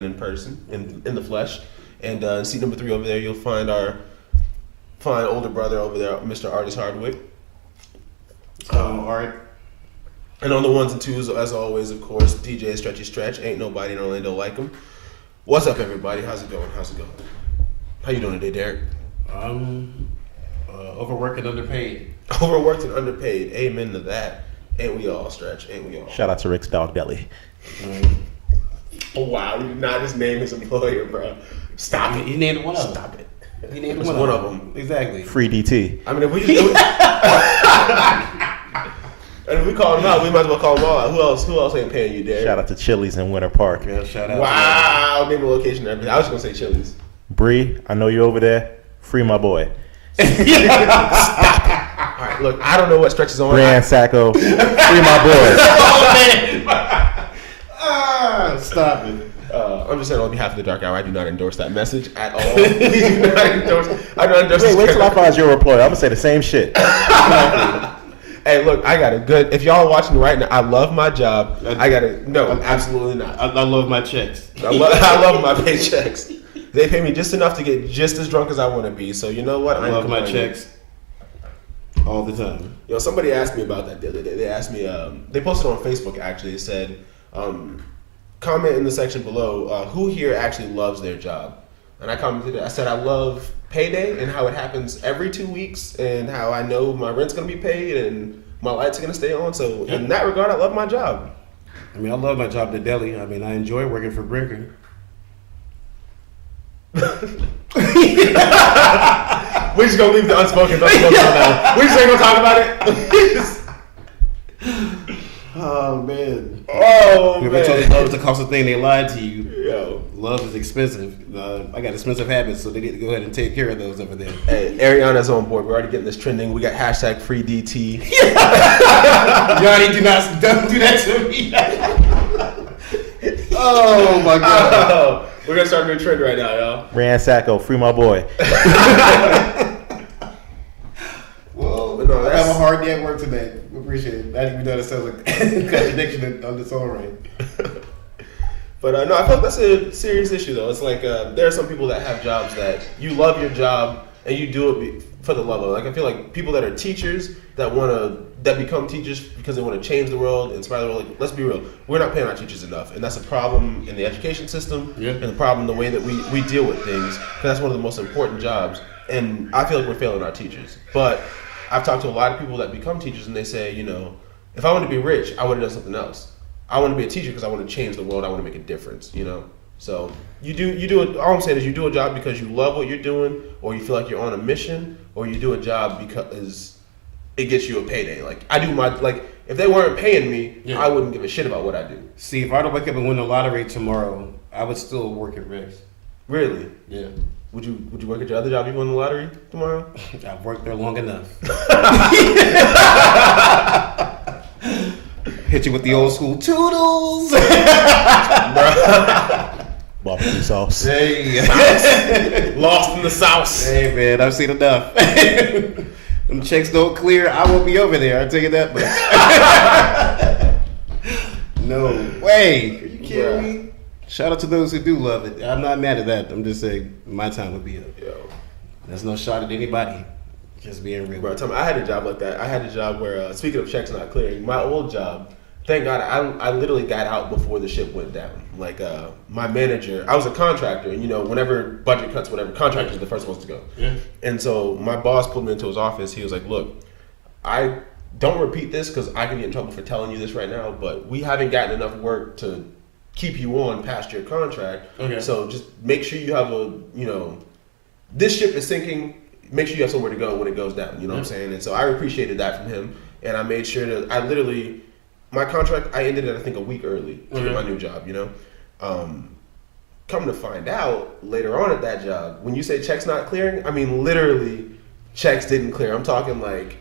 in person, in the flesh. And in seat number 3 over there, you'll find our fine older brother over there, Mr. Artis Hardwick. Art. And on the ones and twos, as always, of course, DJ Stretchy Stretch. Ain't nobody in Orlando like him. What's up, everybody? How's it going? How you doing today, Derek? Overworked and underpaid. Overworked and underpaid. Amen to that. Ain't we all, Stretch? Ain't we all? Shout out to Rick's Dog Deli. Oh, wow. You did not just name his employer, bro. Stop it. He named one of them. Stop it. He named It's one of them. Exactly. Free DT. I mean, if we just... and if we call him out, we might as well call him all out. Who else ain't paying you, Derek? Shout out to Chili's in Winter Park. Yeah, shout out. Wow. Name a location and everything. I was just going to say Chili's. Bree, I know you over there. Free my boy. All right, look, I don't know what Stretch is on. Brian Sacco. Free my boy. Oh, man. Stop it. I'm just saying on behalf of the Dark Hour, I do not endorse that message at all. Please do not endorse. I do not endorse. Wait till I find your employer. I'm gonna say the same shit. Hey, look, I got a good. If y'all are watching right now, I love my job. No, absolutely not. I love my checks. I love my paychecks. They pay me just enough to get just as drunk as I want to be. So you know what? I love my checks all the time. Yo, somebody asked me about that the other day. They asked me. They posted on Facebook actually. They said, comment in the section below who here actually loves their job. And I commented. I said I love payday and how it happens every 2 weeks and how I know my rent's gonna be paid and my lights are gonna stay on. So in that regard, I love my job. I mean, I love my job at the deli. I mean, I enjoy working for Brinker. We're just gonna leave the unspoken on that. We're just ain't gonna talk about it. Oh man. Oh If I told you man. love is the cost of thing, they lied to you. Yo. Love is expensive. I got expensive habits, so they need to go ahead and take care of those over there. Hey, Ariana's on board. We're already getting this trending. We got hashtag free DT. Yanni, don't do that to me. Oh my god. We're gonna start a new trend right now, y'all. Brian Sacco. Free my boy. Well, No, I have a hard day at work today. Appreciate it. I didn't even know that sounds like a contradiction on its own right. But no, I feel like that's a serious issue though. It's like there are some people that have jobs that you love your job and you do it for the love of it. Like I feel like people that are teachers that become teachers because they want to change the world, inspire the world. Like, let's be real, we're not paying our teachers enough, and that's a problem in the education system and the problem in the way that we deal with things. Because that's one of the most important jobs, and I feel like we're failing our teachers. But I've talked to a lot of people that become teachers, and they say, you know, if I want to be rich, I would have done something else. I want to be a teacher because I want to change the world. I want to make a difference, you know. So you do it. All I'm saying is you do a job because you love what you're doing, or you feel like you're on a mission, or you do a job because it gets you a payday. Like I do if they weren't paying me, I wouldn't give a shit about what I do. See, if I were to wake up and win the lottery tomorrow, I would still work at Rick's. Really? Yeah. Would you work at your other job if you won the lottery tomorrow? I've worked there long enough. Hit you with the old school toodles. Barbecue sauce. Hey. Lost in the sauce. Hey man, I've seen enough. Them checks don't clear, I won't be over there, I'll tell you that much. No way. Are you kidding me? Shout out to those who do love it. I'm not mad at that. I'm just saying my time would be up. Yo. There's no shot at anybody. Just being real. Bro, I had a job like that. I had a job where, speaking of checks not clearing, my old job, thank God, I literally got out before the ship went down. Like, my manager, I was a contractor, and, you know, whenever budget cuts, whatever, contractors are the first ones to go. Yeah. And so my boss pulled me into his office. He was like, look, I don't repeat this because I can get in trouble for telling you this right now, but we haven't gotten enough work to keep you on past your contract. Okay. So just make sure you have this ship is sinking. Make sure you have somewhere to go when it goes down. You know what I'm saying? And so I appreciated that from him. And I made sure that my contract, I ended it, I think, a week early to get my new job, you know? Come to find out, later on at that job, when you say checks not clearing, I mean, literally, checks didn't clear. I'm talking like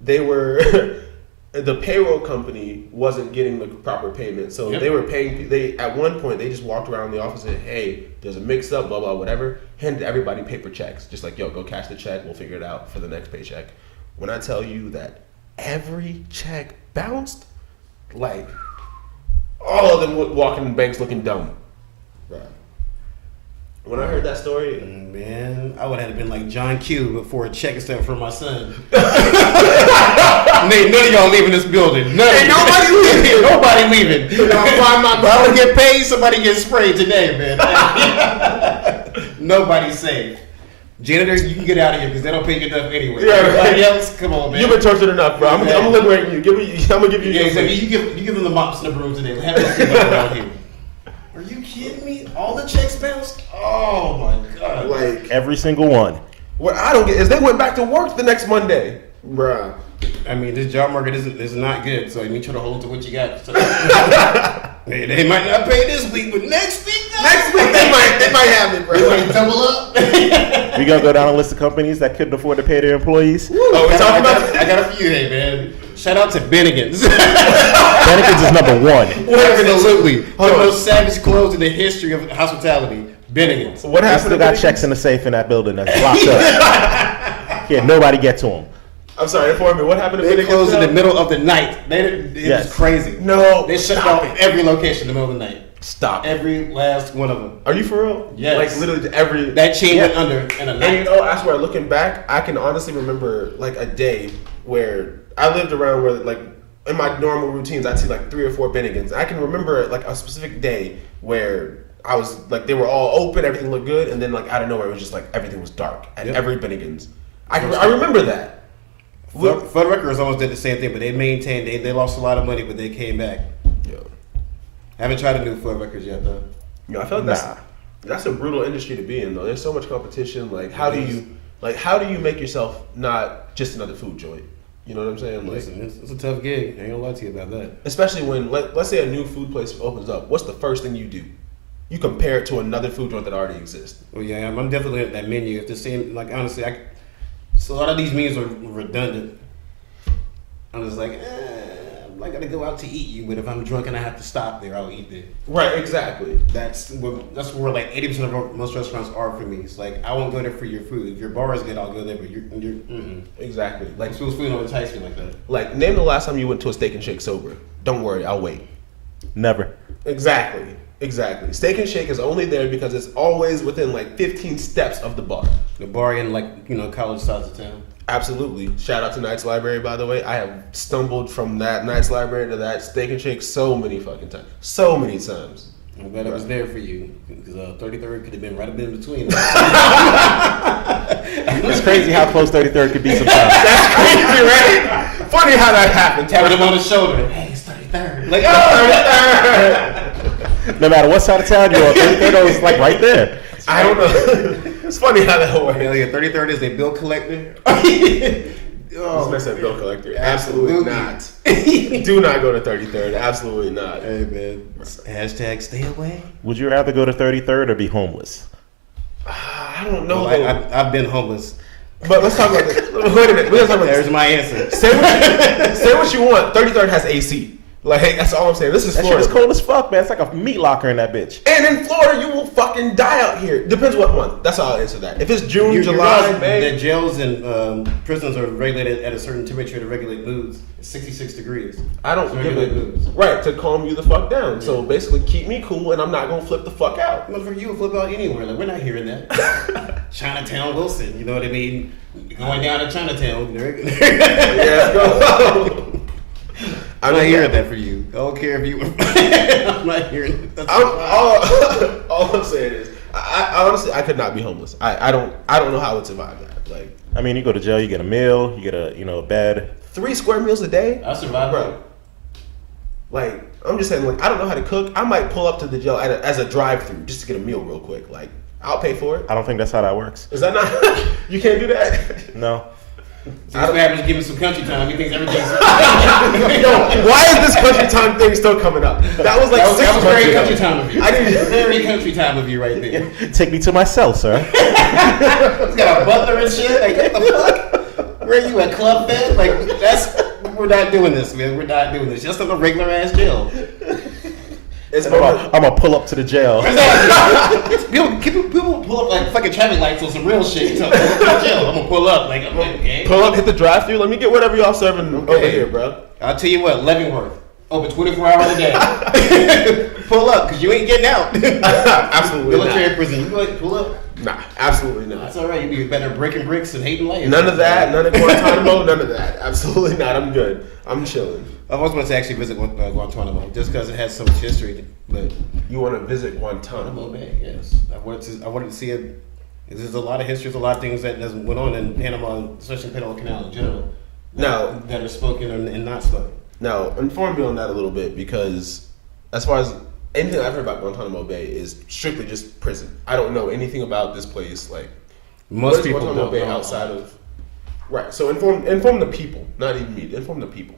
they were... The payroll company wasn't getting the proper payment, so they were paying. At one point they just walked around the office and said, "Hey, there's a mix-up, blah blah, whatever." Handed everybody paper checks, just like, "Yo, go cash the check. We'll figure it out for the next paycheck." When I tell you that every check bounced, like all of them walking in banks looking dumb. Right. When I heard that story, Man, I would have been like John Q before a check step for my son. None of y'all leaving this building. Ain't nobody leaving. Nobody leaving. If I don't get paid, somebody gets sprayed today, man. Nobody's safe. Janitor, you can get out of here because they don't pay you enough anyway. Yeah, Everybody else, come on, man. you've been tortured enough, bro. I'm liberating you. I'm gonna give you. Yeah, exactly. You give them the mops and the brooms today. Have them sit around here. Are you kidding me? All the checks bounced? Oh my god! Like, Every single one. what I don't get is they went back to work the next Monday, bruh. I mean, this job market is not good. So you try to hold to what you got. So, they might not pay this week, but next week they might have it, bro. they might double up. We gonna go down a list of companies that couldn't afford to pay their employees. Oh, we talking about? I got a few, hey man. Shout out to Bennigan's. Bennigan's is number one. Absolutely. The Hold on. most savage clothes in the history of hospitality. Bennigan's. What They happened? still to got Bennigan's? checks in the safe in that building that's locked up. Can't nobody get to them. I'm sorry, inform me. What happened to They Bennigan's closed in now? the middle of the night. It Yes. was crazy. No, They shut stop down it. every location in the middle of the night. Stop. Every last one of them. Are you for real? Yes. Like literally every. That chain went under in a And you night. know, I swear, looking back, I can honestly remember like a day where I lived around where like in my normal routines I'd see like 3 or 4 Bennigan's. I can remember like a specific day where I was like they were all open, everything looked good, and then like out of nowhere it was just like everything was dark at Yep. every Bennigan's. I remember that. Fun Records almost did the same thing, but they maintained. They lost a lot of money, but they came back. Yo, Haven't tried to do Fun Records yet, though. I feel like that's a brutal industry to be in though. There's so much competition. Like how do you make yourself not just another food joint? You know what I'm saying? Like, Listen, it's a tough gig. I ain't gonna lie to you about that. especially when let's say a new food place opens up. What's the first thing you do? You compare it to another food joint that already exists. Well, yeah, I'm definitely at that menu. It's the same. Like honestly, so a lot of these menus are redundant. I'm just like, I'm not gonna go out to eat you, but if I'm drunk and I have to stop there, I'll eat there. Right, exactly. That's where like 80% of most restaurants are for me. It's like I won't go there for your food. If your bar is good, I'll go there. But you're Exactly. like food don't entice me like that. Like name the last time you went to a Steak and Shake sober. Don't worry, I'll wait. Never. Exactly. Steak and Shake is only there because it's always within like 15 steps of the bar. The bar in like college sides of town. Absolutely. Shout out to Knights Library, by the way. I have stumbled from that Knights Library to that Steak and Shake so many fucking times. So many times. I'm glad I was there for you because 33rd could have been right up in between. It's crazy how close 33rd could be sometimes. That's crazy, right? Funny how that happened. Tapping him on the shoulder. Hey, it's 33rd. Like, No matter what side of town you're on, 33rd is like right there. I don't know. It's funny how that works. hell yeah, 33rd is a bill collector. This man said bill collector. Absolutely not. Do not go to 33rd. Absolutely not. Hey man, hashtag stay away. Would you rather go to 33rd or be homeless? I don't know. Well, I've been homeless. But let's talk about this. Wait a minute. Let's talk about There's this. my answer. Say what you want. 33rd has AC. Like, hey, that's all I'm saying. This is That shit Florida. is cold as fuck, man. It's like a meat locker in that bitch. And in Florida, you will fucking die out here. Depends what month. That's how I'll answer that. If it's June, You July, realize May. that jails and prisons are regulated at a certain temperature to regulate moods. It's 66 degrees. I don't So give regulate it. moods. Right, to calm you the fuck down. So basically, keep me cool and I'm not going to flip the fuck out. Motherfucker, you will flip out anywhere. Like, we're not hearing that. Chinatown Wilson, you know what I mean? Going down to Chinatown. Yeah, go. I'm not hearing that for you. I don't care if you. I'm not hearing it. That's all I'm saying is, I honestly, I could not be homeless. I don't know how I would survive that. Like, I mean, you go to jail, you get a meal, you get a a bed. 3 square meals a day? I survived. Bro. Like, I'm just saying, like, I don't know how to cook. I might pull up to the jail as a drive-through just to get a meal real quick. Like, I'll pay for it. I don't think that's how that works. Is that not? You can't do that? No. See, this happens. Give him some country time. He thinks everything's. Yo, why is this country time thing still coming up? That was like that was very 6 country months ago. time of you. I didn't. Very country time of you right there. Take me to my cell, sir. He's got a butler and shit. Like, what the fuck? Where are you at Club Fed? Like, we're not doing this, man. We're not doing this. Just in a regular ass jail. It's I'm gonna pull up to the jail. People pull up like fucking traffic lights on some real shit. So, pull up to the jail. I'm gonna pull up. Like, okay. pull up, hit the drive-through. Let me get whatever y'all serving over here, bro. I'll tell you what, Leavenworth. Open 24 hours a day. Pull up, because you ain't getting out. Absolutely Military not. prison. You like pull up? Nah, absolutely not. That's all right. You be better breaking bricks and hating life. None of that. None of Guantanamo. None of that. Absolutely not. I'm good. I'm chilling. I always wanted to actually visit Guantanamo just because it has so much history. But You want to visit Guantanamo? Bay, yes. I wanted to see it. There's a lot of history. There's a lot of things that went on in Panama, especially Panama Canal in general. That are spoken and not spoken. Now, inform me on that a little bit, because as far as anything I've heard about Guantanamo Bay is strictly just prison. I don't know anything about this place. Like, Most what is people Guantanamo don't Bay know. outside of. Right. So inform the people, not even me. Inform the people.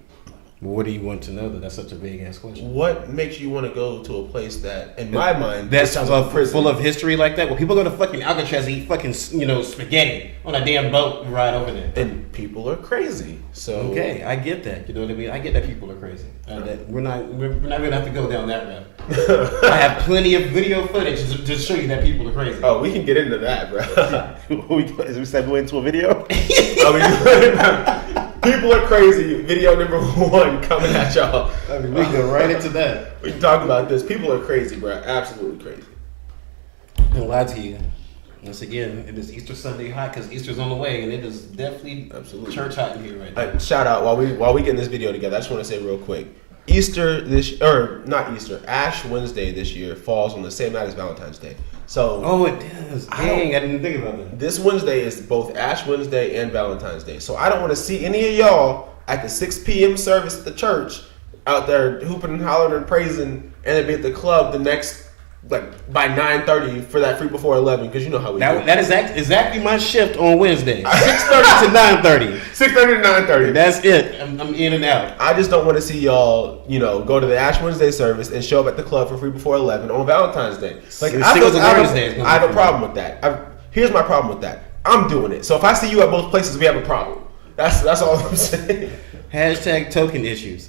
Well, what do you want to know? That's such a big ass question. What makes you want to go to a place that, in my mind, That's sounds like a prison? full of history like that. Well, people go to fucking Alcatraz and eat fucking spaghetti on a damn boat and ride over there. And people are crazy. So Okay, I get that. You know what I mean? I get that people are crazy. That we're not gonna have to go down that route. I have plenty of video footage to show you that people are crazy. Oh, we can get into that, bro. we segue into a video. People are crazy. Video number 1 coming at y'all. I mean, we go right into that. We can talk about this. People are crazy, bro. Absolutely crazy. Don't lie to you. Once again, it is Easter Sunday hot because Easter's on the way, and it is definitely Absolutely. church hot in here right now. Shout out while we getting this video together. I just want to say real quick. Not Easter. Ash Wednesday this year falls on the same night as Valentine's Day. So Oh, it does. Dang, I didn't think about that. this Wednesday is both Ash Wednesday and Valentine's Day. So I don't want to see any of y'all at the 6 p.m. service at the church out there hooping and hollering and praising, and then be at the club the next, like, by 9:30 for that free before 11, because you know how we do. That is exactly my shift on Wednesday. 6:30 to 9:30. 6:30 to 9:30. That's it. I'm in and out. I just don't want to see y'all, go to the Ash Wednesday service and show up at the club for free before 11 on Valentine's Day. Like, It's I Singles and have Thursdays, I have a problem with that. Here's my problem with that. I'm doing it. So if I see you at both places, we have a problem. That's all I'm saying. Hashtag token issues.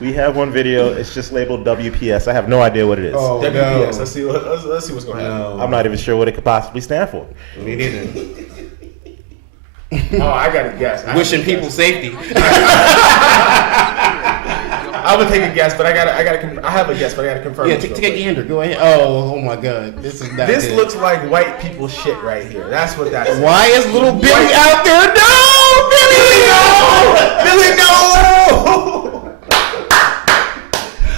We have one video. It's just labeled WPS. I have no idea what it is. Oh, WPS. no. Let's see what's going to happen. No. I'm not even sure what it could possibly stand for. Me neither. Oh, I got to guess. Wishing people safety. I would take a guess, but I have a guess, but I gotta confirm. Yeah, this take real a quick. gander. Go ahead. Oh my God, this is not This good. looks like white people shit right here. That's what that is. Why is little Billy White- out there? No, Billy, no, Billy, no!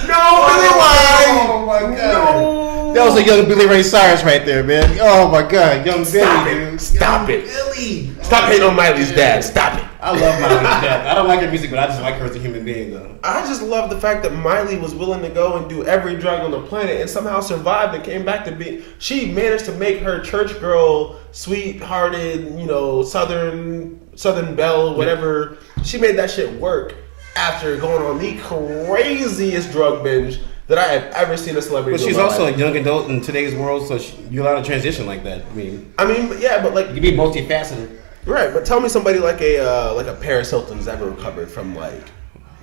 No, Billy, why? Oh my God. No. That was a young Billy Ray Cyrus right there, man. Oh my God, young Stop Billy, it. dude. Stop Young it. Billy. Stop hating on Miley's dad. Stop it. I love Miley's dad. I don't like her music, but I just like her as a human being, though. I just love the fact that Miley was willing to go and do every drug on the planet and somehow survived and came back to be. She managed to make her church girl, sweet-hearted, Southern belle, whatever. She made that shit work after going on the craziest drug binge that I have ever seen a celebrity. But do in she's my also life. a young adult in today's world, so you're allowed to transition like that. I mean, yeah, but like, you can be multifaceted. right? But tell me somebody like a Paris Hilton's ever recovered from like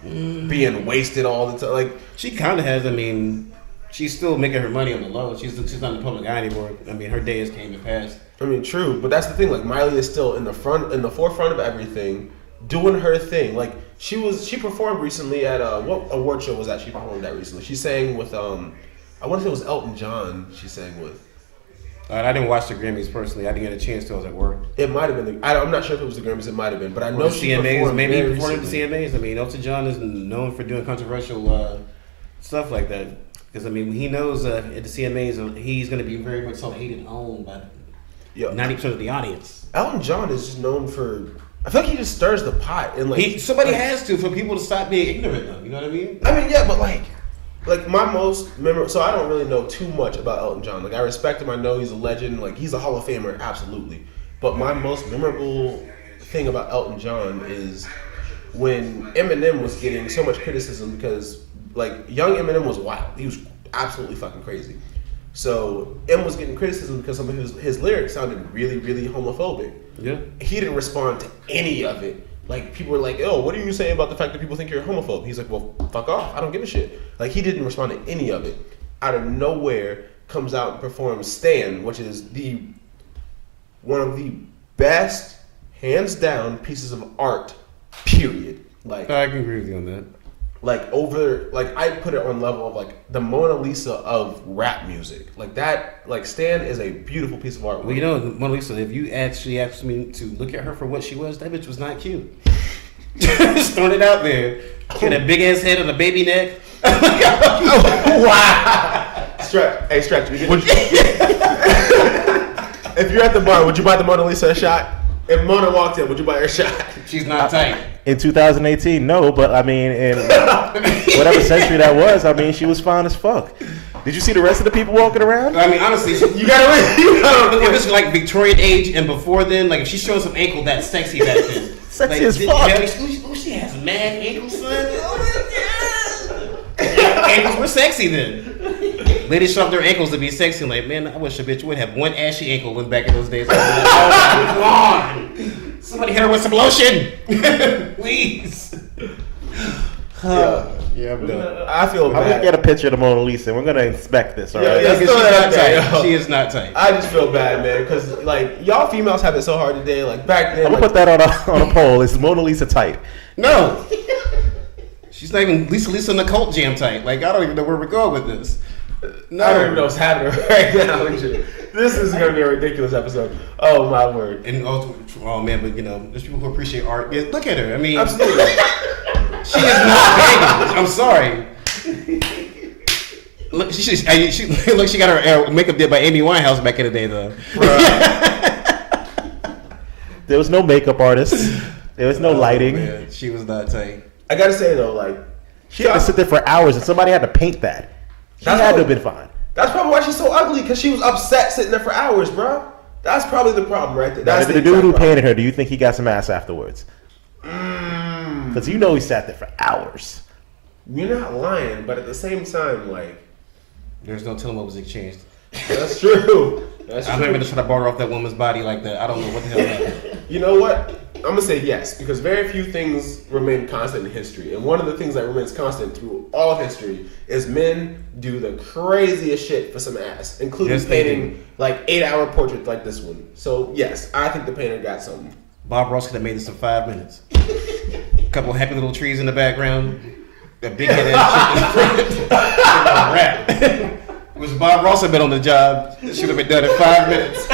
being wasted all the time. Like, She kind of has. I mean, she's still making her money on the low. She's not in the public eye anymore. I mean, her days came and passed. I mean, true, but that's the thing. Like, Miley is still in the forefront of everything, doing her thing. Like, she performed recently at what award show was that she performed at recently? She sang with I want to say it was Elton John. She sang with. I didn't watch the Grammys personally. I didn't get a chance to. I was at work. It might have been. I'm not sure if it was the Grammys. It might have been, but I know Or she CMAs, performed maybe very before the recently. CMAs. I mean, Elton John is known for doing controversial stuff like that. Because I mean, he knows at the CMAs he's going to be very much so hated and owned by Yo, 90% of the audience. Elton John is just known for. I feel like he just stirs the pot and like Somebody like, has to for people to stop being ignorant, though. You know what I mean? I mean, yeah, but like my most memorable. So I don't really know too much about Elton John. Like, I respect him. I know he's a legend. Like, he's a Hall of Famer, absolutely. But my most memorable thing about Elton John is when Eminem was getting so much criticism because, like, young Eminem was wild. He was absolutely fucking crazy. So M was getting criticism because some of his lyrics sounded really, really homophobic. Yeah. He didn't respond to any of it. Like, people were like, "Oh, what are you saying about the fact that people think you're a homophobe?" He's like, "Well, fuck off. I don't give a shit." Like, he didn't respond to any of it. Out of nowhere, comes out and performs "Stan," which is one of the best, hands down, pieces of art. Period. Like I can agree with you on that. like over like I put it on level of like the Mona Lisa of rap music. Like that like Stan is a beautiful piece of art. Well, you know, Mona Lisa, if you actually asked me to look at her for what she was, that bitch was not cute. Just throwing it out there. She had a big ass head on a baby neck. Wow. Stretch. If you're at the bar, would you buy the Mona Lisa a shot? If Mona walked in, would you buy her a shot? She's not tight. In 2018, no, but I mean, in whatever century that was, I mean, she was fine as fuck. Did you see the rest of the people walking around? I mean, honestly, You gotta if it's like Victorian age and before then, like if she's showing some ankle, that's sexy back then. Sexy like, as fuck. She has mad ankles, son. Ankles were sexy then. Ladies showed their ankles to be sexy. Like, man, I wish a bitch would have one ashy ankle when back in those days. Like, oh, come on. Somebody hit her with some lotion. Please. Yeah, I'm done. I feel I'm gonna bad. get a picture of the Mona Lisa and we're gonna inspect this, all right? Yeah, She's throw that not out there, tight. yo. She is not tight. I just feel bad, man, because like y'all females have it so hard today. Like back then, I'm gonna like, put that on a poll. Is Mona Lisa tight? No. She's not even Lisa in the cult jam tight. Like, I don't even know where we're going with this. No. I don't even know what's happening right now. This is gonna be a ridiculous episode. Oh my word! And oh man, but you know, there's people who appreciate art. Yeah, look at her. I mean, Absolutely. she is not begging. I'm sorry. Look, she got her makeup did by Amy Winehouse back in the day, though. There was no makeup artist. There was no lighting. Man, she was not tight. I gotta say though, like She had to sit there for hours, and somebody had to paint that. She That's had to what- have been fine. that's probably why she's so ugly, because she was upset sitting there for hours, bro. That's probably the problem right there. Now, That's the the dude who exact painted her, do you think he got some ass afterwards? Because you know he sat there for hours. problem. You're not lying, but at the same time, like There's no telling what was exchanged. that's true. That's I'm true. not even trying to barter off that woman's body like that. I don't know what the hell happened. You know what? I'm gonna say yes, because very few things remain constant in history, and one of the things that remains constant through all of history is men do the craziest shit for some ass, including Yes, they painting like 8-hour portraits like this one. So yes, I think the painter got something. Bob Ross could have made this in 5 minutes. A couple happy little trees in the background. A big head ass chick in the front. Rap. Was Bob Ross had been on the job, it should have been done in 5 minutes.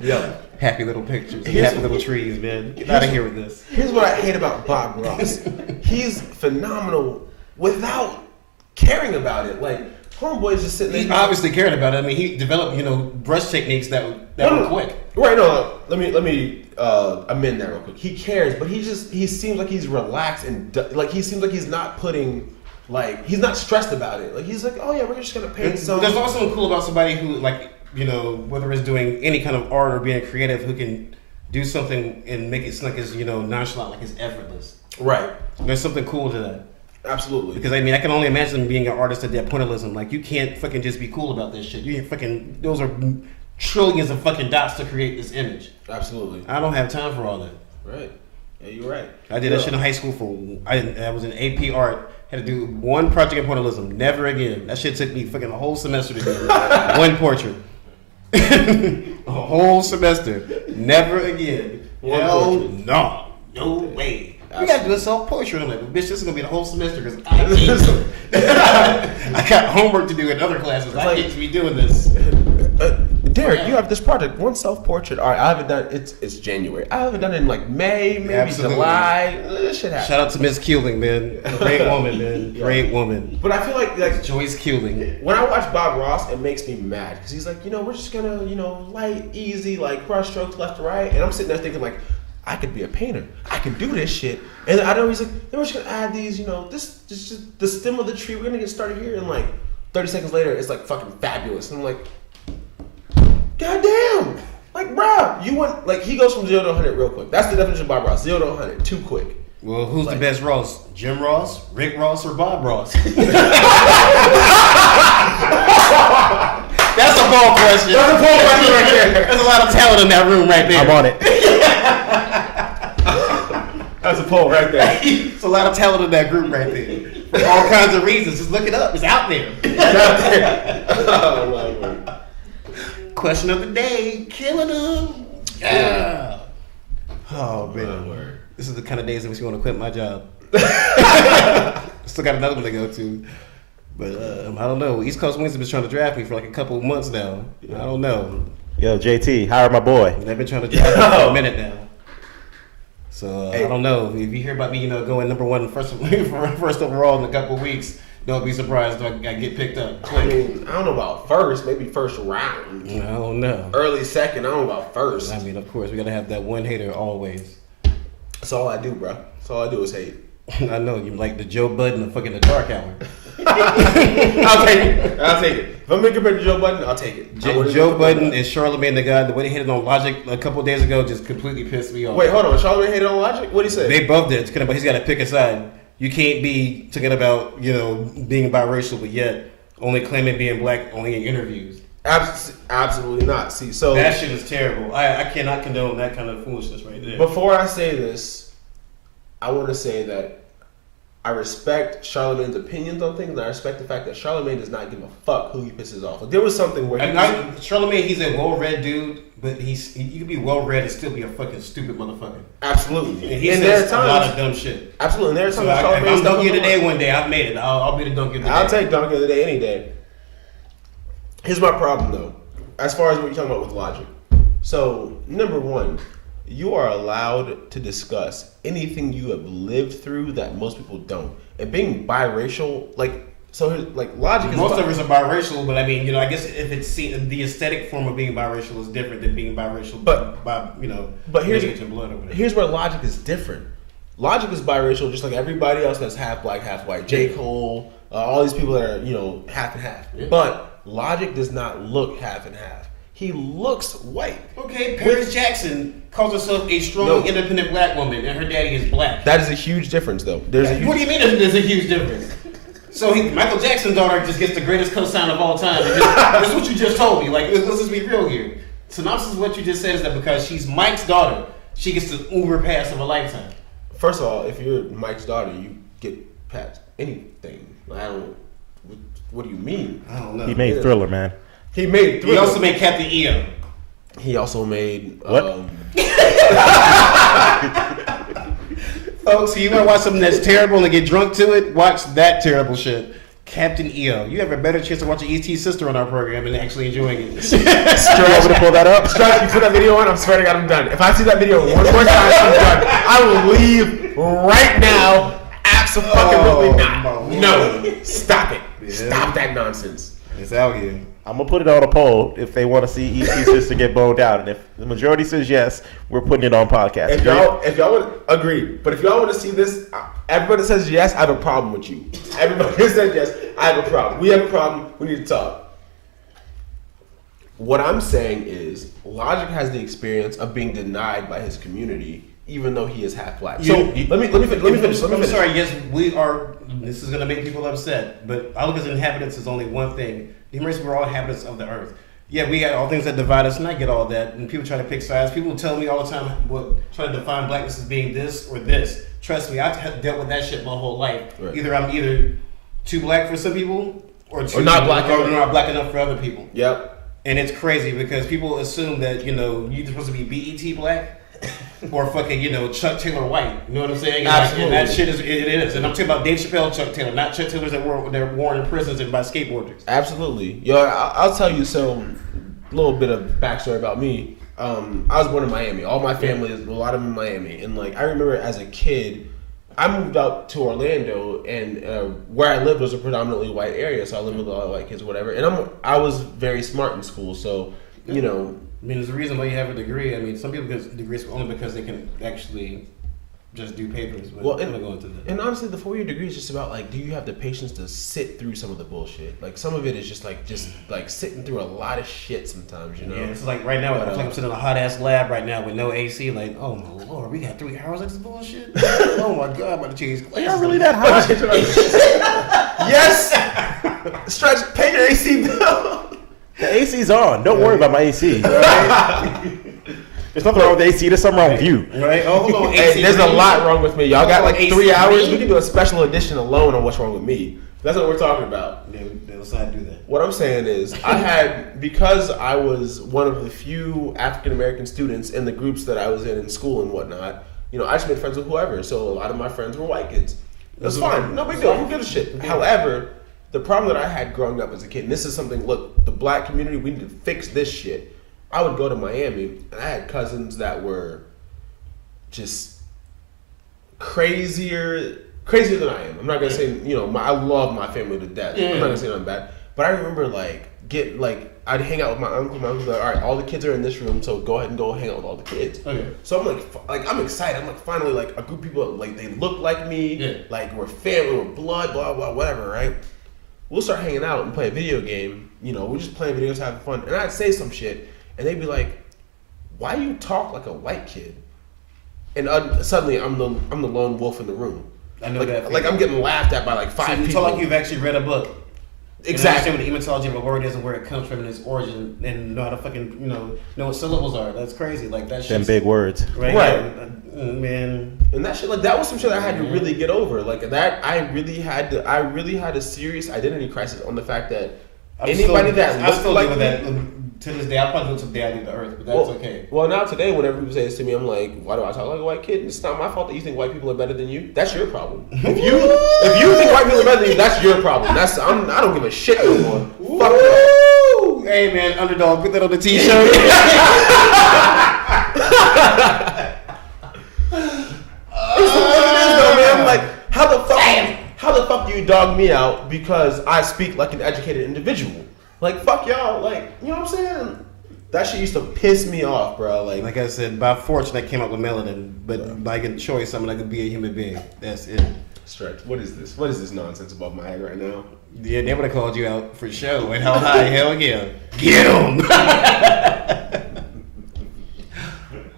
Yeah. Happy little pictures, happy little trees, man. Get out of here with this. Here's what I hate about Bob Ross. He's phenomenal without caring about it. Like homeboy's just sitting there. He obviously cared about it. I mean, he developed, brush techniques that were quick. Right, no, let me amend that real quick. He cares, but he seems like he's relaxed and like he seems like he's not putting like he's not stressed about it. Like he's like, oh yeah, we're just gonna paint some. There's also something cool about somebody who whether it's doing any kind of art or being creative, who can do something and make it seem like it's nonchalant, like it's effortless. Right. There's something cool to that. Absolutely. Because I mean, I can only imagine being an artist at that pointillism. Like, you can't fucking just be cool about this shit. You fucking, those are trillions of fucking dots to create this image. Absolutely. I don't have time for all that. Right. Yeah, you're right. I did that shit in high school I was in AP art. Had to do one project in pointillism. Never again. That shit took me fucking a whole semester to do one portrait. A whole semester. Never again. One Hell portrait. no. No way. We gotta do a self-portrait. I'm like, bitch, this is gonna be the whole semester because I got homework to do in other classes. I like- hate to be doing this. Derek, you have this project, one self-portrait. All right, I haven't done it's January. I haven't done it in like May, maybe Absolutely. July. This shit happens. Shout out to Miss Keeling, man. Great woman, man. Great woman. But I feel like Joyce Keeling. when I watch Bob Ross, it makes me mad because he's like, we're just gonna, light, easy, like brush strokes left to right, and I'm sitting there thinking like, I could be a painter. I can do this shit. And I know he's like, then we're just gonna add these, this just the stem of the tree. We're gonna get started here, and like 30 seconds later, it's like fucking fabulous. And I'm like, goddamn, like, bruh, you want like he goes from 0 to 100 real quick. That's the definition of Bob Ross: 0 to 100, too quick. Well, who's the best Ross? Jim Ross, Rick Ross, or Bob Ross? That's a poll question. That's a poll question right there. There's a lot of talent in that room right there. I'm on it. That's a poll right there. There's a lot of talent in that group right there. For all kinds of reasons. Just look it up. It's out there. Oh my word. Question of the day. Killing them. Yeah. Oh, man. This is the kind of days that makes me want to quit my job. Still got another one to go to. But I don't know. East Coast Wings have been trying to draft me for like a couple of months now. I don't know. Yo, JT, hire my boy. They've been trying to draft me for a minute now. So I don't know. If you hear about me, going number one first overall in a couple of weeks, don't be surprised if I get picked up. I mean, I don't know about first, maybe first round. I don't know. Early second, I don't know about first. I mean, of course, we gotta have that one hater always. That's all I do, bro. That's all I do is hate. I know you like the Joe Budden of fucking the dark hour. I'll take it. If I'm making compared to Joe Budden, I'll take it. Joe Budden and Charlamagne the God, the way they hated on Logic a couple of days ago just completely pissed me off. Wait, hold on. Charlamagne hated on Logic? What'd he say? They both did. But he's got to pick a side. You can't be talking about, being biracial, but yet only claiming being black only in interviews. Absolutely not. See, so that shit is terrible. I cannot condone that kind of foolishness right there. Before I say this, I want to say that I respect Charlamagne's opinions on things, and I respect the fact that Charlamagne does not give a fuck who he pisses off. Like, there was something where Charlamagne, he's a well-read dude, but you can be well-read and still be a fucking stupid motherfucker. Absolutely. And he says a lot of dumb shit. Absolutely. And there are times if I'm donkey of the day one day, I've made it. I'll be the donkey of the day. I'll take donkey of the day any day. Here's my problem, though, as far as what you're talking about with Logic. So, number one, you are allowed to discuss anything you have lived through that most people don't. And being biracial, Logic is... Most of us are biracial, but I mean, I guess if it's the aesthetic form of being biracial is different than being biracial but here's where Logic is different. Logic is biracial just like everybody else that's half black, half white. J. Cole, all these people that are, half and half. Yeah. But Logic does not look half and half. He looks white. Okay, Paris Jackson calls herself a strong, independent black woman, and her daddy is black. That is a huge difference, though. What do you mean there's a huge difference? So Michael Jackson's daughter just gets the greatest cosign of all time. That's what you just told me. Like, let's just be real here. Synopsis of what you just said is that because she's Mike's daughter, she gets the Uber pass of a lifetime. First of all, if you're Mike's daughter, you get past anything. What do you mean? I don't know. He made Thriller, man. He made Thriller. He also made Captain EO. He also made... What? Folks, you want to watch something that's terrible and get drunk to it? Watch that terrible shit. Captain EO. You have a better chance of watching E.T.'s sister on our program and actually enjoying it. Stretch, you want me to pull that up? Stretch, you put that video on, I'm swear to God, I'm done. If I see that video one more time, I'm done. I will leave right now. Absolutely not. No. Stop it. Yeah. Stop that nonsense. It's out here. I'm gonna put it on a poll if they want to see E.T.'s sister get boned out, and if the majority says yes, we're putting it on podcast. If y'all would agree, but if y'all want to see this, everybody that says yes, I have a problem with you. Everybody that says yes, I have a problem. We have a problem. We need to talk. What I'm saying is, Logic has the experience of being denied by his community, even though he is half black. So let me finish. I'm sorry. Yes, we are. This is gonna make people upset, but I look as inhabitants as only one thing. The Humans, we're all inhabitants of the earth. Yeah, we got all things that divide us, and I get all that. And people try to pick sides. People tell me all the time, try to define blackness as being this or this. Trust me, I've dealt with that shit my whole life. Right. I'm either too black for some people, or not black enough for other people. Yep. And it's crazy because people assume that you're supposed to be BET black. Or fucking, Chuck Taylor white. You know what I'm saying? Absolutely. And that shit it is. And I'm talking about Dave Chappelle, Chuck Taylor, not Chuck Taylors that were worn in prisons and by skateboarders. Absolutely. Yo, I'll tell you a little bit of backstory about me. I was born in Miami. All my family is a lot of them in Miami. And I remember as a kid, I moved out to Orlando, and where I lived was a predominantly white area, so I lived with a lot of white kids or whatever. And I was very smart in school, so I mean, there's a reason why you have a degree. I mean, some people get degrees only because they can actually just do papers. But I'm not going into that. And honestly, the 4-year degree is just about do you have the patience to sit through some of the bullshit? Some of it is just sitting through a lot of shit sometimes, Yeah, it's right now. I feel like I'm sitting in a hot ass lab right now with no AC. Oh my lord, we got 3 hours of this bullshit. Oh my god, I'm about to change classes. Not really that hot. Yes. Stretch, pay your AC bill. The AC's on. Don't worry about my AC. Right? There's nothing wrong with the AC. There's something wrong with you. Right? Oh, hold on. Hey, there's a lot wrong with me. Y'all got 3 hours. We can do a special edition alone on what's wrong with me. That's what we're talking about. Let's not do that. What I'm saying is, because I was one of the few African American students in the groups that I was in school and whatnot, You know, I just made friends with whoever. So a lot of my friends were white kids. That's fine. No big deal. Who gives a shit? However, the problem that I had growing up as a kid, and this is something, look, the black community, we need to fix this shit. I would go to Miami, and I had cousins that were just crazier than I am. I'm not gonna say, you know, I love my family to death. I'm not gonna say nothing bad. But I remember I'd hang out with my uncle. My uncle was like, all right, all the kids are in this room, so go ahead and go hang out with all the kids. Okay. So I'm like, I'm excited. I'm like, finally, like a group of people, like they look like me, like we're family, we're blood, blah blah, whatever, right? We'll start hanging out and play a video game. You know, we're just playing videos, having fun, and I'd say some shit, and they'd be like, "Why you talk like a white kid?" And suddenly, I'm the lone wolf in the room. I know that. Like I'm getting laughed at by like 5 people. You talk like you've actually read a book. Exactly. And understand what the etymology of a word is and where it comes from and its origin, and know how to fucking know what syllables are. That's crazy. Like that shit. Them big words. Right. Man. And that shit, like that was some shit I had to really get over. Like that, I really had a serious identity crisis on the fact that I still deal with that to this day. I probably look someday I leave the earth, but that's okay. Well, now today, whenever people say this to me, I'm like, why do I talk like a white kid? It's not my fault that you think white people are better than you. That's your problem. If you think white people are better than you, that's your problem. I don't give a shit no more. Fuck you. Hey man, underdog, put that on the t-shirt. I'm like, how the fuck do you dog me out because I speak like an educated individual? Like, fuck y'all. Like, you know what I'm saying? That shit used to piss me off, bro. Like I said, by fortune I came up with melanin, but by getting choice, I'm gonna be a human being. That's it. Stretch. What is this? What is this nonsense above my head right now? Yeah, they would have called you out for show. And how high? Hell yeah. Get him.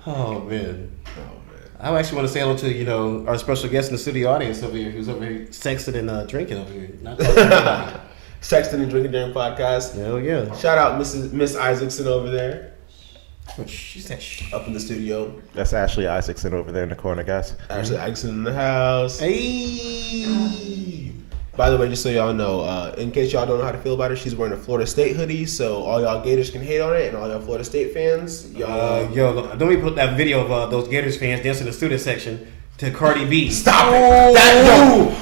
Oh man. I actually want to say hello to our special guest in the studio audience over here, who's over here sexting and drinking over here. Not Sexting and drinking during podcast. Hell yeah! Shout out Miss Isaacson over there. She's that up in the studio. That's Ashley Isaacson over there in the corner, guys. Ashley Isaacson in the house. Hey. By the way, just so y'all know, in case y'all don't know how to feel about her, she's wearing a Florida State hoodie, so all y'all Gators can hate on it, and all y'all Florida State fans, y'all. Don't we put that video of those Gators fans dancing in the student section to Cardi B? Stop it!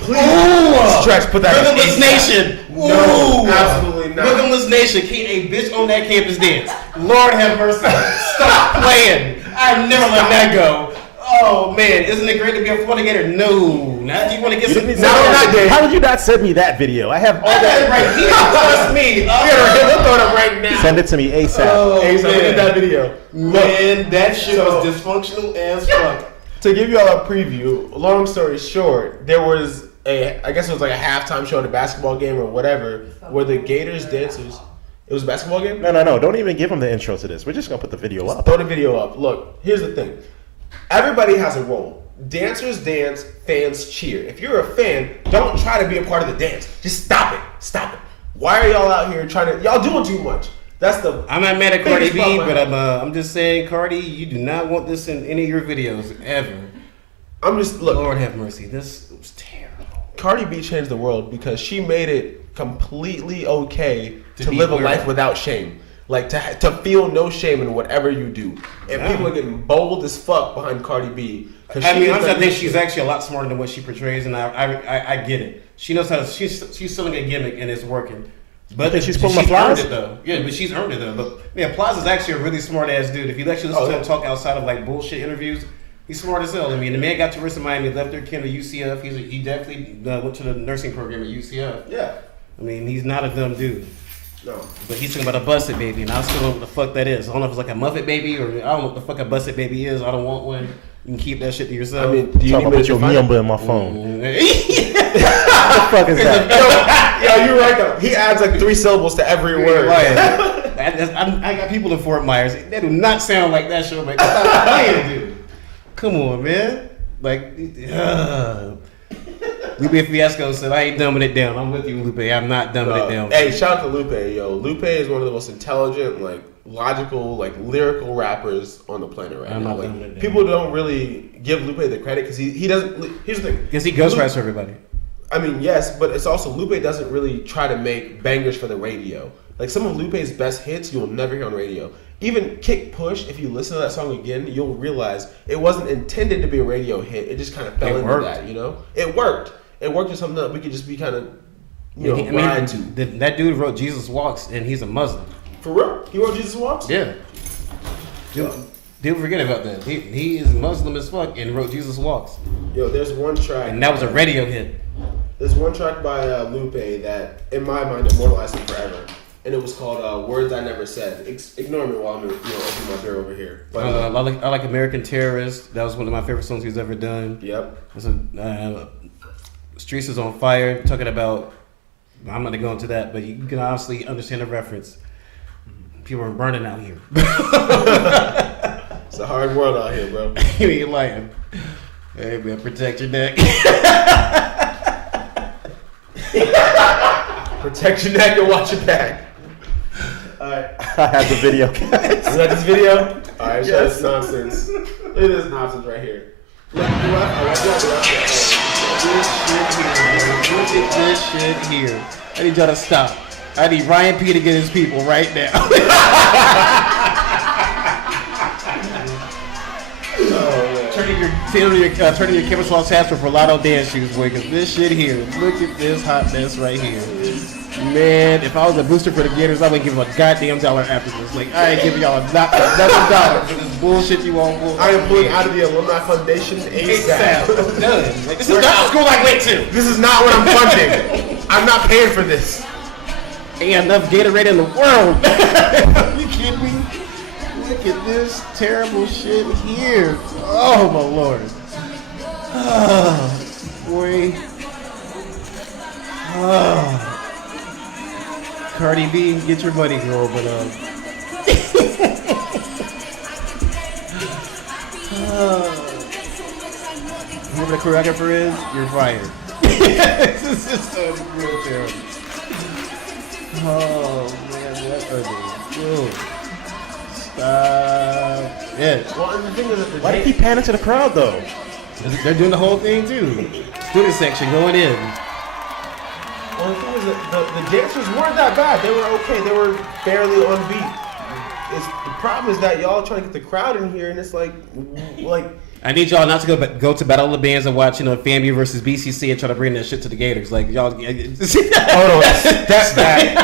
Please. Stretch, put that. Rhythmless Nation. No, absolutely not. Rhythmless Nation. Keep a bitch on that campus dance. Lord have mercy. Stop playing. I've never let that go. Oh man, isn't it great to be a Florida Gator? No. Now you want to get some. How did you not send me that video? I have all that right here. Trust me. We'll throw it up right now. Send it to me ASAP. Oh, ASAP. Look at that video. Man, that shit was dysfunctional as fuck. To give you all a preview, long story short, there was I guess it was like a halftime show at a basketball game or whatever, where the Gators dancers. It was a basketball game? No. Don't even give them the intro to this. We're just gonna put the video up. Throw the video up. Look, here's the thing. Everybody has a role. Dancers dance, fans cheer. If you're a fan, don't try to be a part of the dance. Just stop it. Stop it. Why are y'all out here trying to? Y'all doing too much. That's the. I'm not mad at Cardi B, but I'm just saying, Cardi, you do not want this in any of your videos ever. Look. Lord have mercy. This was terrible. Cardi B changed the world because she made it completely okay to live a life without shame. Like to feel no shame in whatever you do. And people are getting bold as fuck behind Cardi B. Honestly, I think she's actually a lot smarter than what she portrays, and I get it. She knows how to. She's selling a gimmick, and it's working. But she's pulling Plies? Earned it though. Yeah, but she's earned it though. But yeah, Plies is actually a really smart ass dude. If you actually listen to him talk outside of like bullshit interviews, he's smart as hell. I mean, the man got to University of Miami, left there, came to UCF. He definitely went to the nursing program at UCF. Yeah. I mean, he's not a dumb dude. No. But he's talking about a busted baby, and I still don't know what the fuck that is. I don't know if it's like a Muffet baby, or I don't know what the fuck a busted baby is. I don't want one. You can keep that shit to yourself. I mean, do you need me to put your number in my phone? What the fuck is that? Yo, you're right though. He adds like 3 syllables to every word. I got people in Fort Myers. They do not sound like that shit. Like, stop playing, dude. Come on, man. Like, Lupe Fiasco said, I ain't dumbing it down. I'm with you, Lupe. I'm not dumbing it down. Hey, shout out to Lupe, yo. Lupe is one of the most intelligent, like, logical, like, lyrical rappers on the planet right now. Like, people don't really give Lupe the credit because he doesn't. Here's the thing. Because he ghostwrites for everybody. I mean, yes, but it's also Lupe doesn't really try to make bangers for the radio. Like some of Lupe's best hits, you'll never hear on the radio. Even Kick Push, if you listen to that song again, you'll realize it wasn't intended to be a radio hit. It just kind of fell into that, you know? It worked. It worked to something that we could just be kind of, ride to. That dude wrote Jesus Walks, and he's a Muslim. For real? He wrote Jesus Walks? Yeah. Dude, forget about that. He is Muslim as fuck and wrote Jesus Walks. Yo, there's one track. And that was a radio hit. There's one track by Lupe that, in my mind, immortalized him forever. And it was called Words I Never Said. Ignore me while I'm opening my door over here. But, I like American Terrorist. That was one of my favorite songs he's ever done. Yep. Streets is on Fire, talking about, I'm not going to go into that, but you can honestly understand the reference. People are burning out here. It's a hard world out here, bro. You ain't lying. Hey, man, protect your neck. Protect your neck and watch your back. Alright. I have the video. You got this video? Alright, show this nonsense. Look at this nonsense right here. Look at this shit here. I need y'all to stop. I need Ryan P to get his people right now. Turning your camouflage hats for Lotto dance shoes, boy, because this shit here, look at this hot mess right here. Man, if I was a booster for the Gators, I wouldn't give them a goddamn dollar after this. Like, I ain't giving y'all another dollar for this bullshit you all want. I am pulling out of the Alumni Foundation ASAP. I'm done. Like, this is not the school I went to. This is not what I'm funding. I'm not paying for this. Ain't enough Gatorade in the world. Are you kidding me? Look at this terrible shit here. Oh, my Lord. Oh, boy. Oh. Cardi B, get your money, girl, but whoever the choreographer is, you're fired. This is so real terrible. Oh man, that's ugly. Ew. Stop it. Well, and the thing is that Why do you keep panning to the crowd though? They're doing the whole thing too. Student section going in. Well, the thing is that the dancers weren't that bad. They were okay. They were barely on beat. The problem is that y'all trying to get the crowd in here, and it's like. I need y'all not to go to Battle of the Bands and watch, FAMU versus BCC and try to bring that shit to the Gators. Like y'all. Hold on,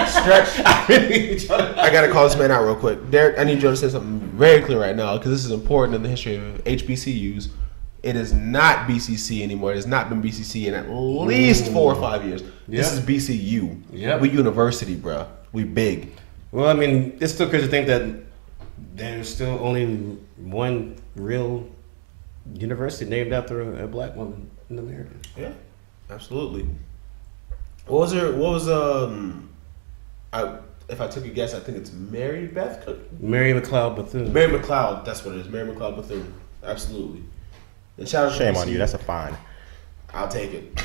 stretch. I gotta call this man out real quick. Derek, I need you to say something very clear right now because this is important in the history of HBCUs. It is not BCC anymore. It has not been BCC in at least 4 or 5 years. This is BCU. Yeah, we university, bro. We big. Well, I mean, it's still crazy to think that there's still only one real university named after a black woman in America. Yeah, absolutely. If I took a guess, I think it's Mary Beth Cook. Mary McLeod Bethune. Mary McLeod, that's what it is. Mary McLeod Bethune. Absolutely. And shout out Shame on you. That's a fine. I'll take it.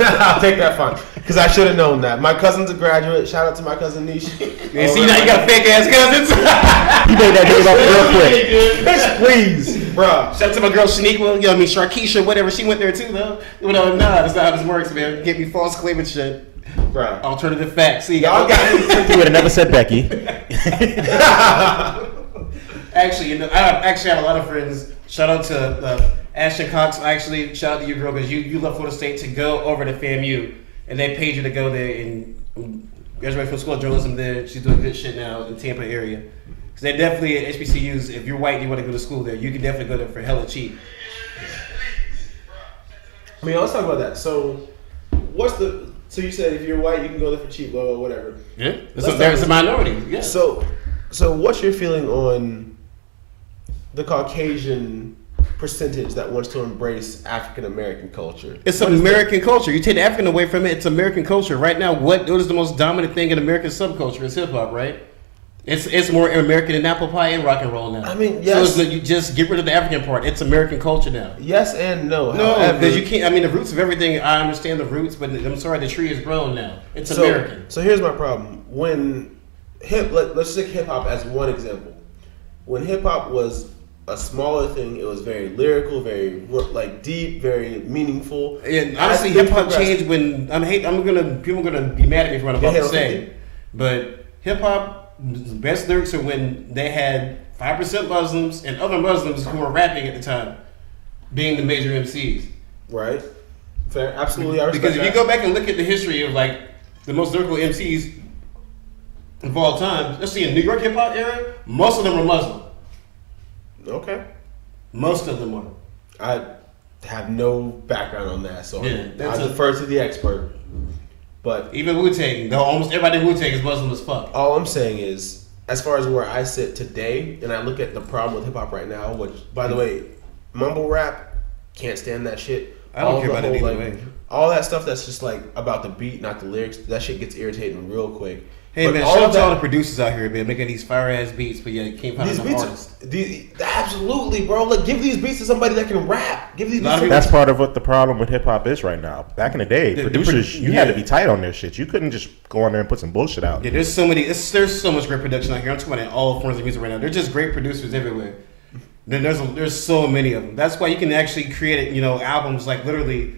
I'll take that fine. Because I should have known that. My cousin's a graduate. Shout out to my cousin Nish. See, now you got fake ass cousins. You made that name up real quick. Bitch, please. Bruh. Shout out to my girl Shaniqua. Sharkeisha, whatever. She went there too, though. Nah, that's not how this works, man. Get me false claim and shit. Bruh. Alternative facts. See, y'all got it. You would have never said Becky. Actually, I actually have a lot of friends. Shout out to Ashton Cox. Actually, shout out to you, girl, because you left Florida State to go over to FAMU, and they paid you to go there and graduate from School of Journalism there. She's doing good shit now in Tampa area. Because they definitely at HBCUs, if you're white and you want to go to school there, you can definitely go there for hella cheap. I mean, let's talk about that. So you said if you're white, you can go there for cheap, blah, blah, whatever. Yeah, there's a minority. Yeah. So what's your feeling on the Caucasian percentage that wants to embrace African American culture? It's American culture. You take the African away from it, it's American culture. Right now, what is the most dominant thing in American subculture? It's hip hop, right? It's more American than apple pie and rock and roll now. I mean, yes. So you just get rid of the African part. It's American culture now. Yes and no. No, because you can't. I mean, the roots of everything. I understand the roots, but I'm sorry, the tree is grown now. It's American. So here's my problem. When let's take hip hop as one example. When hip hop was a smaller thing, it was very lyrical, very deep, very meaningful. And honestly, hip hop changed when people are gonna be mad at me for what I'm about to say, but hip hop, the best lyrics are when they had 5% Muslims and other Muslims who were rapping at the time, being the major MCs. Right. Fair. Absolutely. I respect Because if you that. go back and look at the history of like the most lyrical MCs of all time, let's see, in New York hip hop era, most of them were Muslim. Okay. Most of them were. I have no background on that, so Yeah, that's I a- defer to the expert. But Even Wu-Tang, though almost everybody in Wu-Tang is Muslim as fuck. all I'm saying is, as far as where I sit today, and I look at the problem with hip hop right now, which, by the way, mumble rap, can't stand that shit. I don't All care the about it whole, either like, way. all that stuff that's just like about the beat, not the lyrics, that shit gets irritating real quick. Hey But man, all shout of out to all the that, producers out here, man, making these fire ass beats, but yeah, you can't find these enough beats, artists. absolutely, bro. Like, give these beats to somebody that can rap. Give these beats. Lot of to That's part of what the problem with hip hop is right now. Back in the day, The producers, pro- you had to yeah. be tight on their shit. You couldn't just go on there and put some bullshit out. Yeah, there's so much great production out here. I'm talking about in all forms of music right now. They're just great producers everywhere. There's so many of them. That's why you can actually create, albums like literally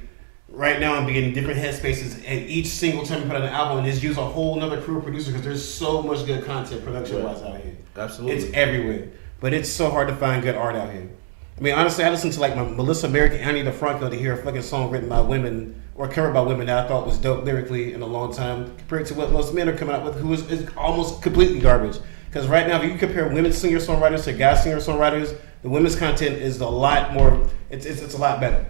right now. I'm beginning different headspaces, and each single time you put out an album, and just use a whole another crew of producers because there's so much good content production wise out here. Absolutely. It's everywhere, but it's so hard to find good art out here. I mean, honestly, I listened to like Melissa Merrick and Annie DeFranco to hear a fucking song written by women or covered by women that I thought was dope lyrically in a long time compared to what most men are coming out with, who is almost completely garbage. Because right now, if you compare women singer-songwriters to guy singer-songwriters, the women's content is a lot more. It's a lot better.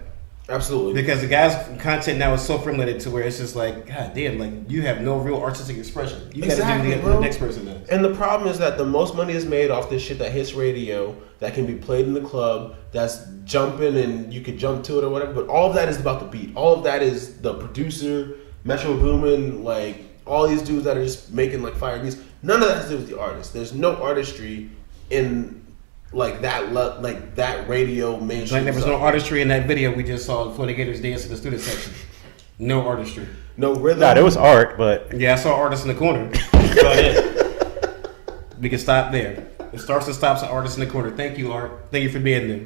Absolutely. Because the guys' content now is so formulated to where it's just like, God damn, like you have no real artistic expression. You got to Exactly, do what bro. the next person does. And the problem is that the most money is made off this shit that hits radio, that can be played in the club, that's jumping and you could jump to it or whatever. But all of that is about the beat. All of that is the producer, Metro Boomin, like all these dudes that are just making like fire beats. None of that has to do with the artist. There's no artistry in like that radio mainstream. Like there was stuff. no artistry in that video we just saw Florida Gators dance in the student section. No artistry. No rhythm. Nah, there was art, but Yeah, I saw artists in the corner. That's about it. We can stop there. It starts and stops at artists in the corner. Thank you, Art. Thank you for being there.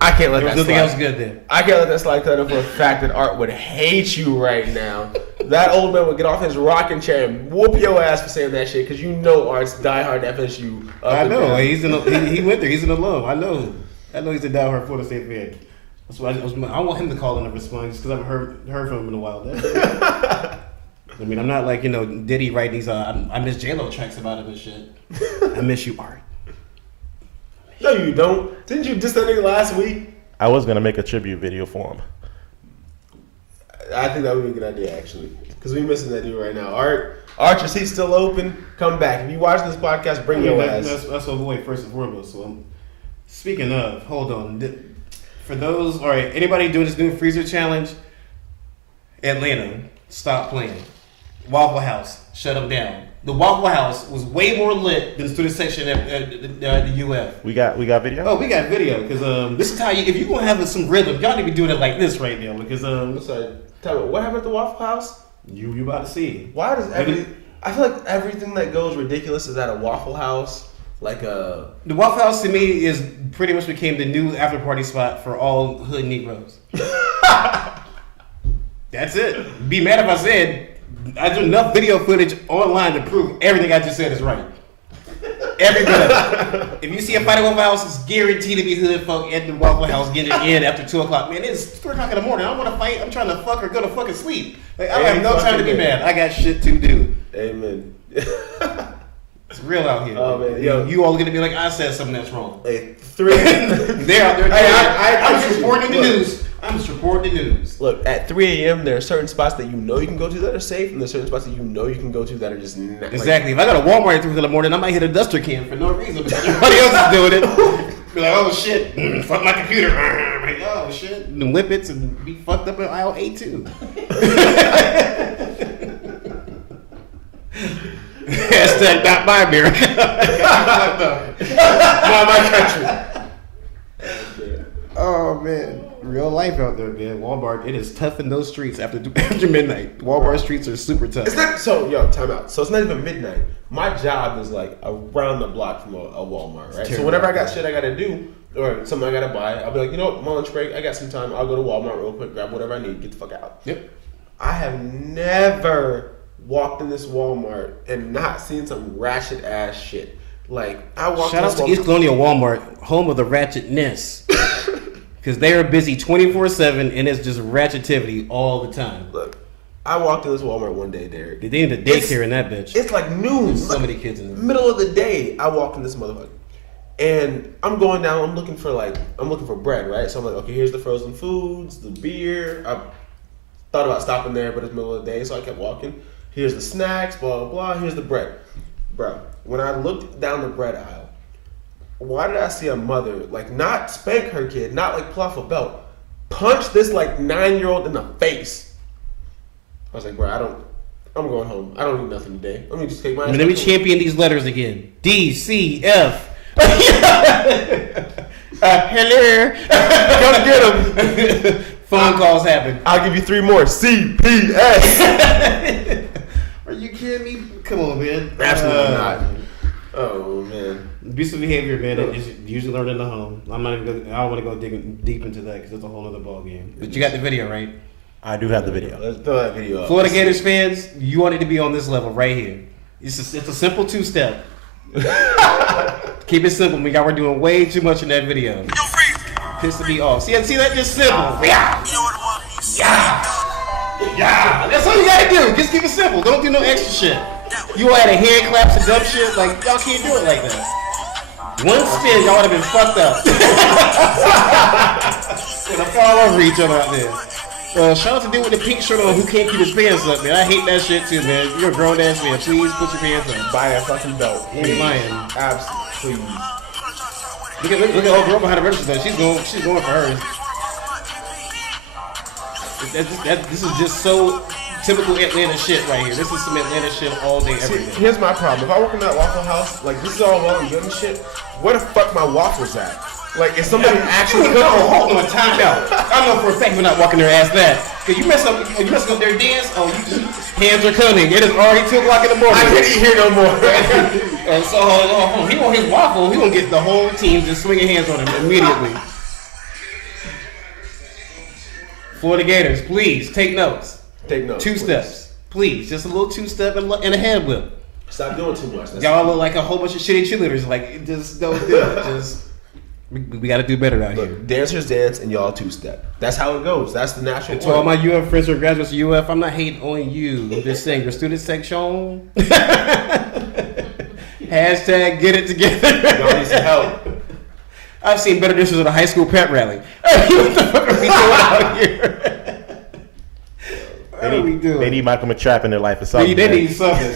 I can't let There was that nothing slide. else good there. I can't let that slide cut up for a fact that Art would hate you right now. That old man would get off his rocking chair and whoop your ass for saying that shit because you know Art's diehard FSU. Up I and know. down. He went there. He's an alum. I know he's a diehard Florida State fan. That's why I want him to call in and respond just because I haven't heard from him in a while. I mean, I'm not like, Diddy writing these, I miss J-Lo tracks about him and shit. I miss you, Art. No, you don't. Didn't you diss that nigga last week? I was gonna make a tribute video for him. I think that would be a good idea, actually. Because we missing that dude right now. Art, your seat's still open. Come back. If you watch this podcast, bring your ass. That's my boy first and foremost. So, speaking of, hold on. For those, all right, anybody doing this new freezer challenge, Atlanta, stop playing. Waffle House, shut them down. The Waffle House was way more lit than the student section at the UF. We got video. Oh, we got video because this is how if you're gonna have some rhythm, y'all need to be doing it like this right now because I'm sorry. Tell me, what happened at the Waffle House? you about to see. Why does I feel like everything that goes ridiculous is at a Waffle House. Like a... The Waffle House to me is pretty much became the new after party spot for all hood Negroes. That's it. Be mad if I said I do enough video footage online to prove everything I just said is right. Every bit of it. If you see a fight at Waffle House, it's guaranteed to be hood folk at the Waffle House getting it in after 2 o'clock. Man, it's 3 o'clock in the morning. I don't want to fight. I'm trying to fuck or go to fucking sleep. Like, I have no time to be mad. I got shit to do. Amen. It's real out here. Oh, man. Yo. You all gonna be like, I said something that's wrong. Like 3 They're out there. Hey, I'm just reporting the look. news. I'm just reporting the news. Look, at 3 a.m., there are certain spots that you know you can go to that are safe, and there's certain spots that you know you can go to that are just not. Exactly. If I got a Walmart at 3 in the morning, I might hit a duster can for no reason because everybody else is doing it. Be like, oh shit, fuck my computer. Like, oh shit, and whippets and be fucked up in aisle 8 too. Hashtag not my America. Not my country. Oh man, real life out there, man. Walmart, it is tough in those streets after midnight. Walmart streets are super tough. It's not so. Yo, time out. So it's not even midnight. My job is like around the block from a Walmart, right? So terrible. whenever I got shit I gotta do or something I gotta buy, I'll be like, you know what, my lunch break, I got some time. I'll go to Walmart real quick, grab whatever I need, get the fuck out. Yep. I have never walked in this Walmart and not seen some ratchet ass shit. Like, I walked Shout out to East Colonial Walmart, home of the ratchetness. Because they are busy 24/7 and it's just ratchetivity all the time. Look, I walked in this Walmart one day, Derek. They need a daycare in that bitch. It's like noon. There's so many kids in there. Middle of the day, I walk in this motherfucker. And I'm going down, I'm looking for bread, right? So I'm like, okay, here's the frozen foods, the beer. I thought about stopping there, but it's middle of the day, so I kept walking. Here's the snacks, blah, blah, blah. Here's the bread. Bro, when I looked down the bread aisle, why did I see a mother, like, not spank her kid, not, like, pull off a belt, punch this, like, 9-year-old in the face? I was like, bro, I'm going home. I don't need nothing today. Let me just take my... Let me champion these letters again. D, C, F. Hello. Come get them. Phone calls happen. I'll give you 3 more. C, P, S. Are you kidding me? Come on, man. Absolutely not. Oh, man. Abusive behavior, man, is usually learned in the home. I don't want to go digging deep into that because it's a whole other ball game. But you got the video, right? I do have the video. Let's throw that video up. Florida Gators fans, you want it to be on this level right here. It's a simple 2-step. Keep it simple. We're doing way too much in that video. Pissing me off. See that? Just simple. Yeah. That's all you gotta do. Just keep it simple. Don't do no extra shit. You all had a hand claps and dumb shit. Like, y'all can't do it like that. One spin, y'all would have been fucked up. Gonna fall over each other out there. Shout out to dude with the pink shirt on who can't keep his pants up, man. I hate that shit too, man. You're a grown ass man. Please put your pants up. Buy a fucking belt. You ain't lying. Absolutely. Look at old girl behind the register though. She's going for hers. This is just so typical Atlanta shit right here. This is some Atlanta shit all day, every day. Here's my problem. If I work in that Waffle House, like, this is all well and good and shit, where the fuck my waffles at? Like, is somebody actually cooking? Hold on, time out. I know for a fact we're not walking their ass that. Cause you messing up their dance. Oh, hands are cunning. It is already 2 o'clock in the morning. I can't eat here no more. And so he want his waffle. He gonna get the whole team just swinging hands on him immediately. Florida Gators, please take notes. Take notes. 2 steps, please. Just a little 2-step and a hand whip. Stop doing too much. Y'all look like a whole bunch of shitty cheerleaders. Like, just don't do it. Just. We got to do better out here. Dancers dance and y'all 2-step. That's how it goes. That's the natural. To all my UF friends or graduates of UF, I'm not hating on you. I'm just saying your student section. Hashtag get it together. Y'all need some help. I've seen better dishes at a high school pep rally. What the fuck are we doing out here? What are we doing? They need Michael McTrapp in their life or something. They need something.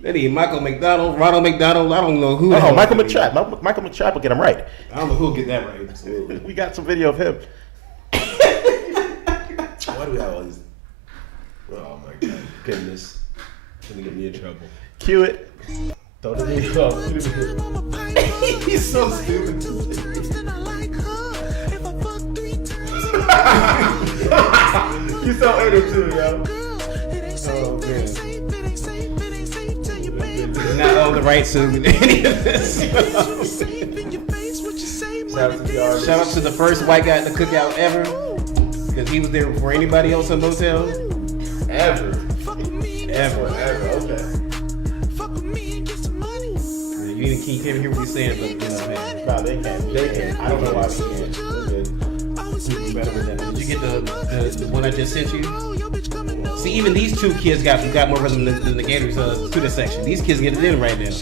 They need Michael McDonald, Ronald McDonald. I don't know who. Oh, Michael McTrapp. Michael McTrapp will get him right. I don't know who'll get that right. We got some video of him. Why do we have all these? Oh my god, goodness! It's gonna get me in trouble. Cue it. Don't let me go. He's so stupid. You so edit too, yo. Oh man. Not all the rights to any of this. Shout out to the first white guy in the cookout ever, because he was there before anybody else in Motel. Ever. Okay. You can't hear what he's saying, but you know, man. No, they can't. I don't know why they can't. Better than that. Did you get the one I just sent you? See, even these 2 kids got more rhythm than the Gators student section. These kids get it in right now.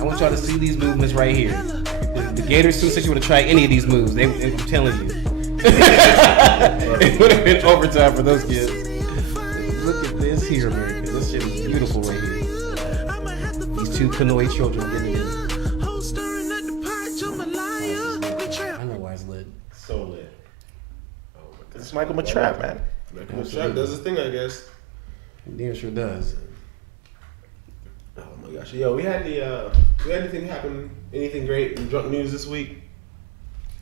I want y'all to see these movements right here. The Gators student section would have tried any of these moves. I'm telling you. It would have been overtime for those kids. Look at this here, man. This shit is beautiful right here. These 2 Kanoi children getting it in. I know why it's lit. So lit. Oh my god. It's Michael McTrapp, man. Michael McTrapp does his thing, I guess. Damn sure does. Oh my gosh. Yo, we had anything happen? Anything great in drunk news this week?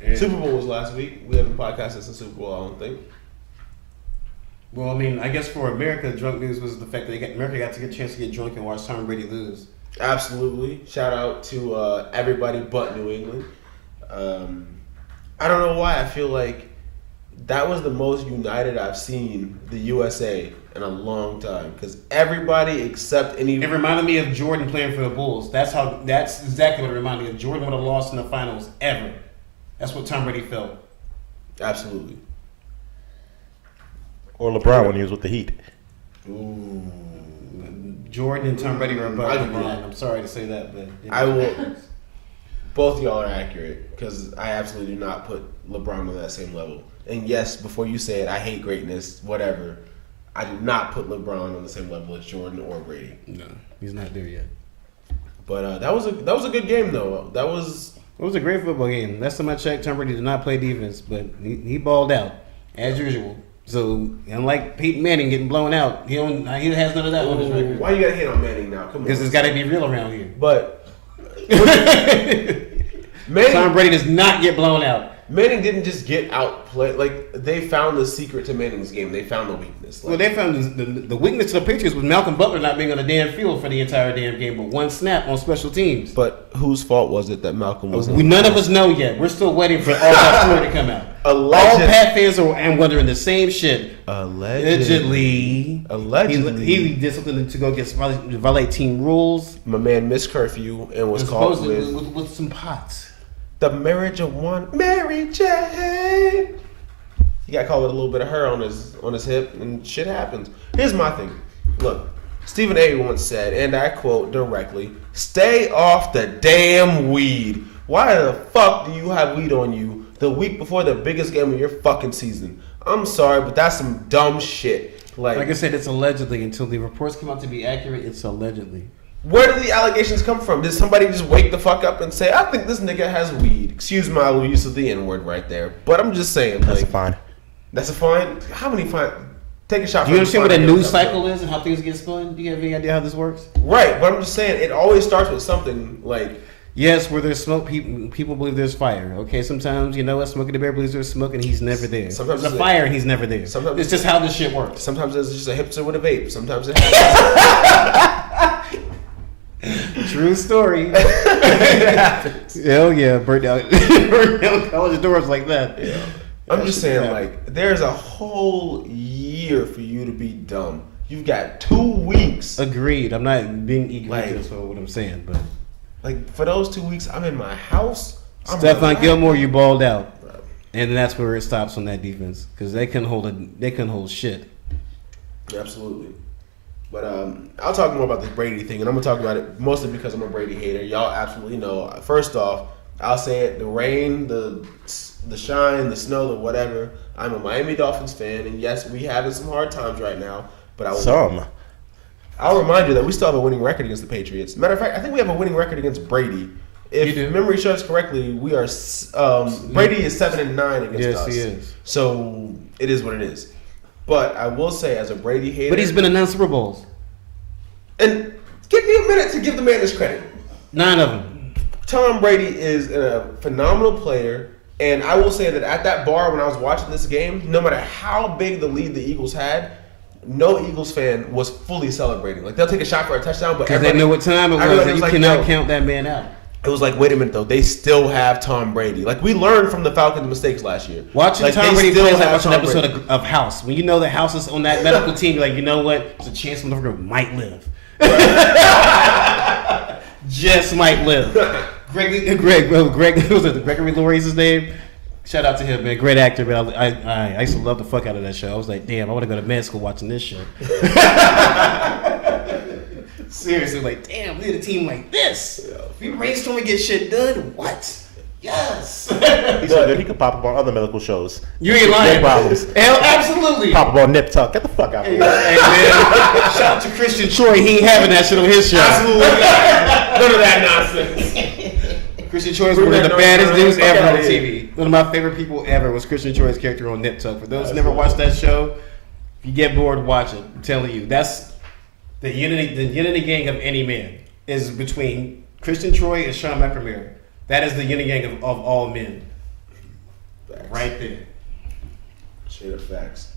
And Super Bowl was last week. We haven't podcasted since the Super Bowl, I don't think. Well, I mean, I guess for America, drunk news was the fact that America got to get a chance to get drunk and watch Tom Brady lose. Absolutely. Shout out to everybody but New England. I don't know why. I feel like that was the most united I've seen the USA in a long time because everybody except any. It reminded me of Jordan playing for the Bulls. That's exactly what it reminded me of. Jordan would have lost in the finals ever. That's what Tom Brady felt. Absolutely. Or LeBron when he was with the Heat. Ooh. Jordan and Tom Brady were above I agree. LeBron. I'm sorry to say that, but I will. Both y'all are accurate because I absolutely do not put LeBron on that same level. And yes, before you say it, I hate greatness, whatever. I do not put LeBron on the same level as Jordan or Brady. No, he's not there yet. But that was a good game though. It was a great football game. Last time I checked, Tom Brady did not play defense, but he balled out as usual. So unlike Peyton Manning getting blown out, he has none of that on his record. Why you gotta hate on Manning now? Come on, because it's got to be real around here. But Tom Brady does not get blown out. Manning didn't just get outplayed. Like they found the secret to Manning's game. They found the weakness. Well, they found the weakness of the Patriots was Malcolm Butler not being on the damn field for the entire damn game, but one snap on special teams. But whose fault was it that Malcolm wasn't? None of us know yet. We're still waiting for all that story to come out. All Pat fans are wondering the same shit. Allegedly, he did something to go against violate team rules. My man missed curfew and was caught with some pots. The marriage of one Mary Jane. He got caught with a little bit of her on his hip, and shit happens. Here's my thing. Look, Stephen A. once said, and I quote directly, "Stay off the damn weed. Why the fuck do you have weed on you the week before the biggest game of your fucking season?" I'm sorry, but that's some dumb shit. Like I said, it's allegedly. Until the reports come out to be accurate, it's allegedly. Where do the allegations come from? Did somebody just wake the fuck up and say, "I think this nigga has weed"? Excuse my use of the N-word right there, but I'm just saying. That's fine. That's a fine. How many fine? Take a shot. Do you understand what a news cycle is and how things get spun? Do you have any idea how this works? Right, but I'm just saying it always starts with something like. Yes, where there's smoke, people believe there's fire. Okay, sometimes Smokey the Bear believes there's smoke and he's never there. Sometimes there's a fire and he's never there. Sometimes it's just how this shit works. Sometimes it's just a hipster with a vape. Sometimes it happens. True story. Hell yeah, burnt down college doors like that. Yeah. I'm just saying, like, there's a whole year for you to be dumb. You've got 2 weeks. Agreed. I'm not being egregious for what I'm saying, but like for those 2 weeks, I'm in my house. Stephon Gilmore, you balled out, and that's where it stops on that defense because they couldn't hold shit. Absolutely. But I'll talk more about this Brady thing, and I'm gonna talk about it mostly because I'm a Brady hater. Y'all absolutely know. First off, I'll say it: the rain, the shine, the snow, the whatever. I'm a Miami Dolphins fan, and yes, we having some hard times right now. But I'll remind you that we still have a winning record against the Patriots. Matter of fact, I think we have a winning record against Brady. If memory serves correctly, we are Brady is 7-9 against us. Yes, he is. So it is what it is. But I will say, as a Brady hater, but he's been in 9 Super Bowls. And give me a minute to give the man his credit. 9 of them. Tom Brady is a phenomenal player, and I will say that at that bar when I was watching this game, no matter how big the lead the Eagles had, no Eagles fan was fully celebrating. Like they'll take a shot for a touchdown, but because they know what time it was, and you cannot count that man out. It was like, wait a minute though, they still have Tom Brady. Like we learned from the Falcons' mistakes last year. Watching Tom Brady play is like watching an episode of House. When you know that House is on that medical team, you're like, you know what? There's a chance motherfucker might live. Just might live. Gregory Laurie's his name. Shout out to him, man. Great actor, man. I used to love the fuck out of that show. I was like, damn, I want to go to med school watching this shit. Seriously, like, damn, we had a team like this. If we brainstorm and get shit done, what? Yes. He's so good. He could pop up on other medical shows. You ain't lying. No problems. Hell, absolutely. Pop up on Nip Tuck. Get the fuck out of here. Hey, man. Shout out to Christian Troy. He ain't having that shit on his show. Absolutely not. None of that nonsense. Christian Troy is one of the baddest dudes ever on TV. One of my favorite people ever was Christian Troy's character on Nip Tuck. For those who never watched that show, if you get bored, watch it. I'm telling you, that's the unity gang of any man is between Christian Troy and Sean McNamara. That is the unity gang of all men. Facts. Right there. Straight up facts.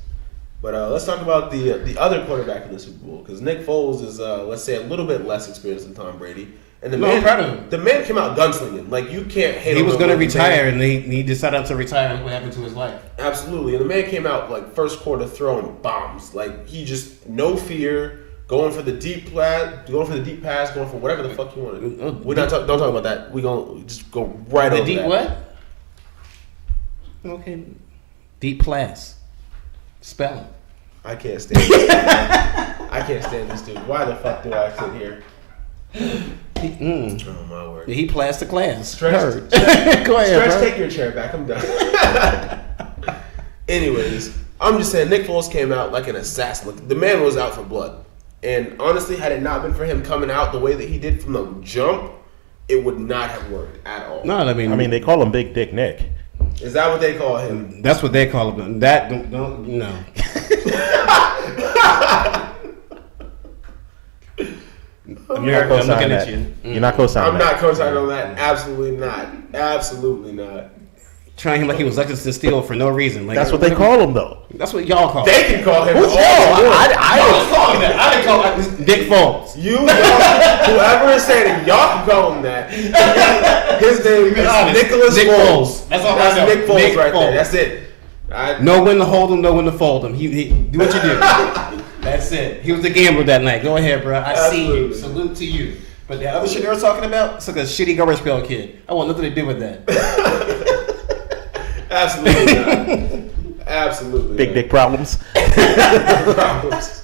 But let's talk about the other quarterback in the Super Bowl because Nick Foles is let's say a little bit less experienced than Tom Brady. And the I'm proud of him. The man came out gunslinging. Like, you can't hate him. He was going to retire, and he decided to retire. And what happened to his life? Absolutely. And the man came out, like, first quarter throwing bombs. Like, he just, no fear, going for the deep pass, going for whatever the fuck you wanted. Don't talk about that. We're going to just go right over the deep that. what? Okay. Deep class. Spell it. I can't stand this. I can't stand this dude. Why the fuck do I sit here? Oh my word. He plays the class. Stretch, Go ahead, bro. take your chair back. I'm done. Anyways, I'm just saying Nick Foles came out like an assassin. Like, the man was out for blood. And honestly, had it not been for him coming out the way that he did from the jump, it would not have worked at all. No, I mean they call him Big Dick Nick. Is that what they call him? That's what they call him. That don't no. You're not I'm looking that. at you. You're not co-signing I'm that. not co-signing on that. Absolutely not. Absolutely not. Trying him like he was Lexington Steel for no reason. Like, That's what they call him, though. That's what y'all call him. They can call him. Who's y'all? I was calling that. I didn't call him Nick Foles. Whoever is saying it, y'all can call him that. His name is Nicholas Nick Foles. That's all I know. Nick Foles Nick right Foles. there. That's it. Know when to hold him, know when to fold him. He do what you do. That's it. He was the gambler that night. Go ahead, bro. I see you. Salute to you. But the other shit they were talking about, it's like a shitty garbage pail kid. I want nothing to do with that. Absolutely not. Absolutely Big not. dick problems. Problems.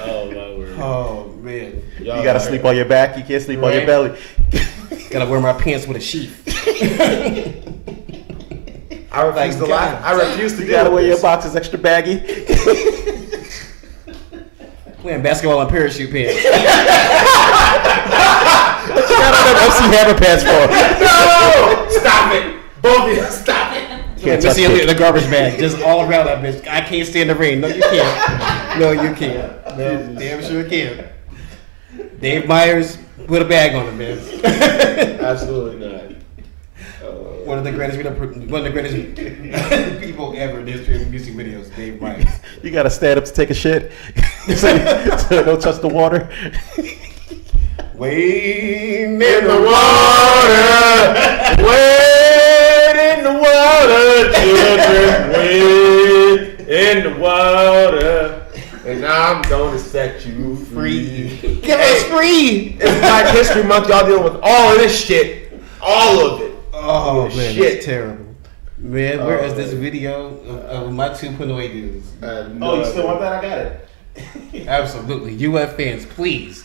Oh my word. Oh man. You gotta sleep on your back. You can't sleep on your belly. Gotta wear my pants with a sheath. I refuse to lie. I refuse to You do gotta wear your this. boxes extra baggy. Playing basketball in parachute pants. You got on them MC Hammer pants for. No! Stop it. Both of you, stop it. Can't touch Missy it. Elliott, the garbage bag, just all around that bitch. I can't stand the rain. No, you can't. No, you can't. No, damn sure can't. Dave Myers, put a bag on him, man. Absolutely not. One of the greatest people ever in the history of music videos, Dave Myers. You gotta stand up to take a shit. so don't touch the water. Wade in the water, wade in the water, children, wade in the water, and I'm gonna set you free. Get us free! It's Black History Month. Y'all dealing with all of this shit, all of it. Oh man, Shit. it's terrible. Man, where is this video of my two Pinoy dudes? You still want that? I got it. Absolutely. UF fans, please.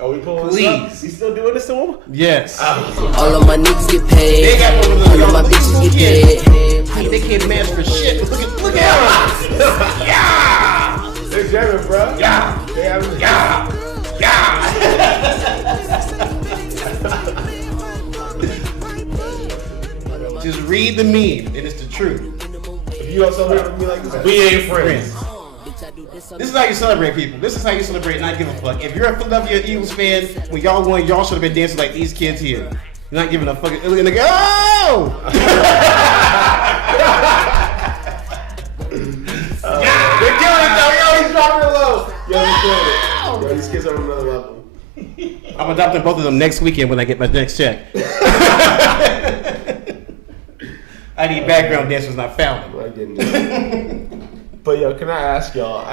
Are we pulling Please. You still doing this to him? Yes. All of my niggas get paid. They got one of All of my bitches get paid. They can't match for shit. Look at them. Yeah. They're jamming, bro. Yeah. They having Yeah. Yeah. Just read the meme, and it's the truth. If you don't celebrate me like this, we ain't friends. This is how you celebrate people. This is how you celebrate not give a fuck. If you're a Philadelphia Eagles fan, when y'all won, y'all should have been dancing like these kids here. You're not giving a fucking and they go, oh! They're killing it though. Yo, he's dropping it low. Yo, he's killing it. Yo, these kids are on another level. I'm adopting both of them next weekend when I get my next check. I need background dancers, not found. I didn't know. But yo, can I ask y'all?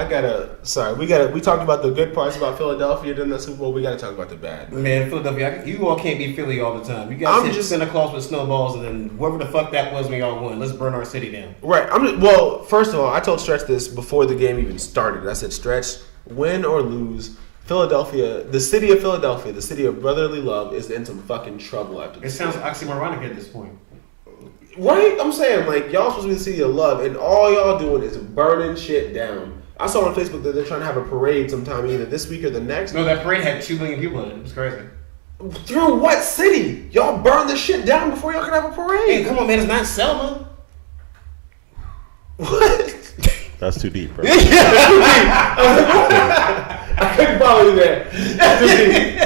We talked about the good parts about Philadelphia during the Super Bowl. We gotta talk about the bad. Man, Philadelphia, you all can't be Philly all the time. You guys hit Santa Claus with snowballs, and then whoever the fuck that was when y'all won, let's burn our city down. Right. Well, first of all, I told Stretch this before the game even started. I said, Stretch, win or lose, Philadelphia, the city of Philadelphia, the city of brotherly love, is in some fucking trouble after It this. sounds oxymoronic at this point. Right? I'm saying, like, y'all supposed to be the city of love, and all y'all doing is burning shit down. I saw on Facebook that they're trying to have a parade sometime, either this week or the next. No, that parade had 2 million people in it. It was crazy. Through what city? Y'all burn this shit down before y'all can have a parade. Hey, come on, man, it's not Selma. What? That's too deep, bro. I couldn't follow you there. That's too deep.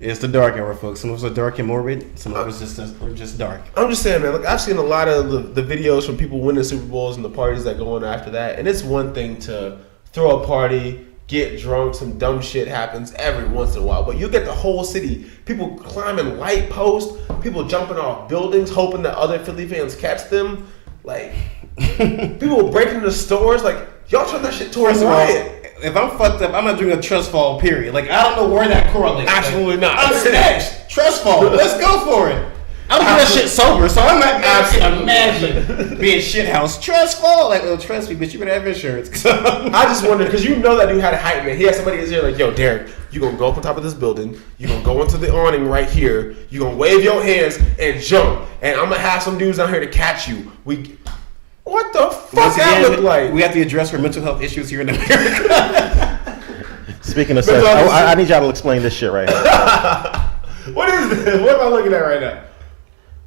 It's the dark era, folks. Some of us are dark and morbid. Some of us are just dark. I'm just saying, man. Look, I've seen a lot of the videos from people winning Super Bowls and the parties that go on after that. And it's one thing to throw a party, get drunk, some dumb shit happens every once in a while. But you get the whole city, people climbing light posts, people jumping off buildings, hoping that other Philly fans catch them. Like, people breaking into stores. Like, y'all turn that shit towards riot. If I'm fucked up, I'm not doing a trust fall, period. Like, I don't know where that correlates. Absolutely not. I'm snatched. Trust fall. Let's go for it. I'm doing that shit sober, so I'm not gonna imagine being shithouse. Trust fall. Like, oh, trust me, bitch, you better have insurance. I just wondered, because you know that dude had a hype man. He had somebody in his ear like, yo, Derek, you gonna go up on top of this building, you gonna go into the awning right here, you gonna wave your hands and jump, and I'm gonna have some dudes out here to catch you. What the fuck that look like? We have to address our mental health issues here in America. Speaking of sex, I need y'all to explain this shit right here. What is this? What am I looking at right now?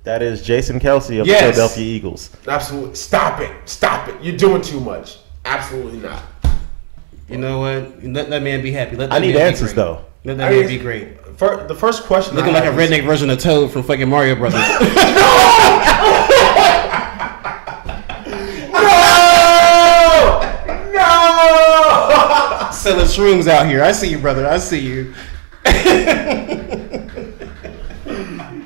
That is Jason Kelsey of the Philadelphia Eagles. Absolutely. Stop it. Stop it. You're doing too much. Absolutely not. You know what? Let that man be happy. Let that I need man answers, be great. though. Let that man be great. The first question Looking like a redneck version of Toad from fucking Mario Brothers. No! Selling shrooms out here. I see you, brother. I see you.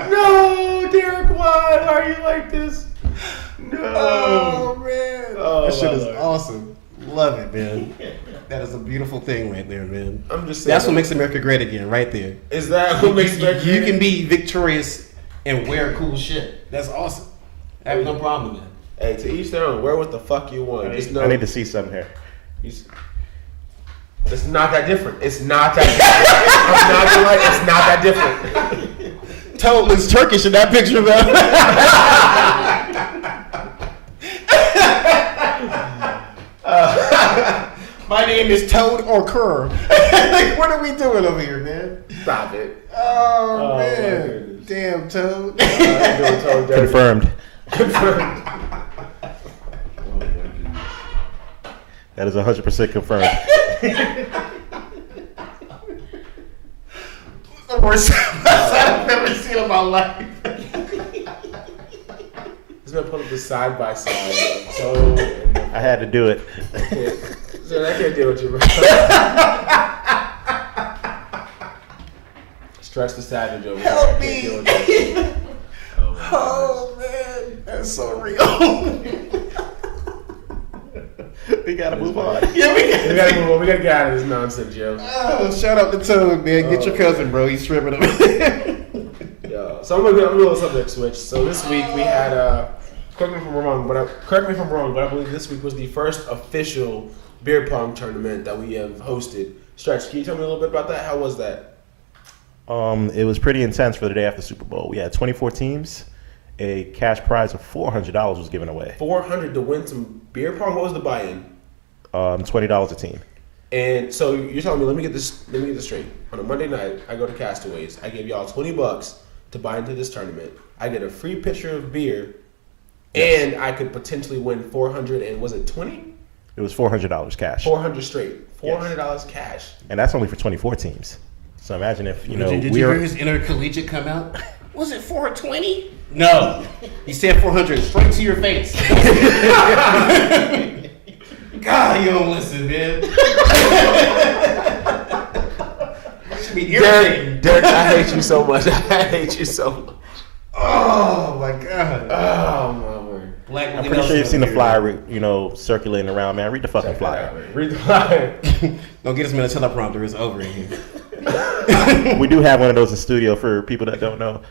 No, Derek, why are you like this? No. Oh, man. Oh, that shit is Lord. awesome. Love it, man. That is a beautiful thing right there, man. I'm just saying. That's what makes America great again, right there. Is that what makes America You great? can be victorious and wear cool shit. That's awesome. I have no problem with that. Hey, to each their own. Wear what the fuck you want. Just know I need to see something here. it's not that different. It's not that different. I'm not gonna lie, it's not that different. Toad looks Turkish in that picture, though. My name is Toad or Kerr. Like, what are we doing over here, man? Stop it. Oh, my man. goodness. Damn, Toad. Confirmed. Confirmed. That is 100% confirmed. The worst I've ever seen in my life. He's gonna put up the side by side. So I had to do it. I can't deal with you, bro. Stretch the savage over here. Help I can't me. deal with you. Oh, man. That's so real. We gotta move on. Yeah, We gotta move on. We gotta get out of this nonsense, yo. Oh, shout out to Toad, man. Get your cousin, bro. He's stripping him. Yeah. So I'm gonna do a little subject switch. So this week we had correct me if I'm wrong, but I believe this week was the first official beer pong tournament that we have hosted. Stretch, can you tell me a little bit about that? How was that? It was pretty intense for the day after Super Bowl. We had 24 teams. A cash prize of $400 was given away. $400 to win some beer pong. What was the buy-in? $20 a team. And so you're telling me, let me get this straight. On a Monday night, I go to Castaways. I give y'all $20 to buy into this tournament. I get a free pitcher of beer, and I could potentially win $400. And was it 20? It was $400 cash. 400 straight. $400 cash. And that's only for 24 teams. So imagine if, Did you hear his intercollegiate come out? Was it 420? No. He said 400 straight to your face. God, you don't listen, man. Should be irritating. Derek, I hate you so much. I hate you so much. Oh, my God. Oh, my word. Black I'm pretty sure you've seen the flyer, circulating around, man. Read the fucking flyer. Read the flyer. Don't get us in a teleprompter. It's over in here. We do have one of those in studio for people that don't know.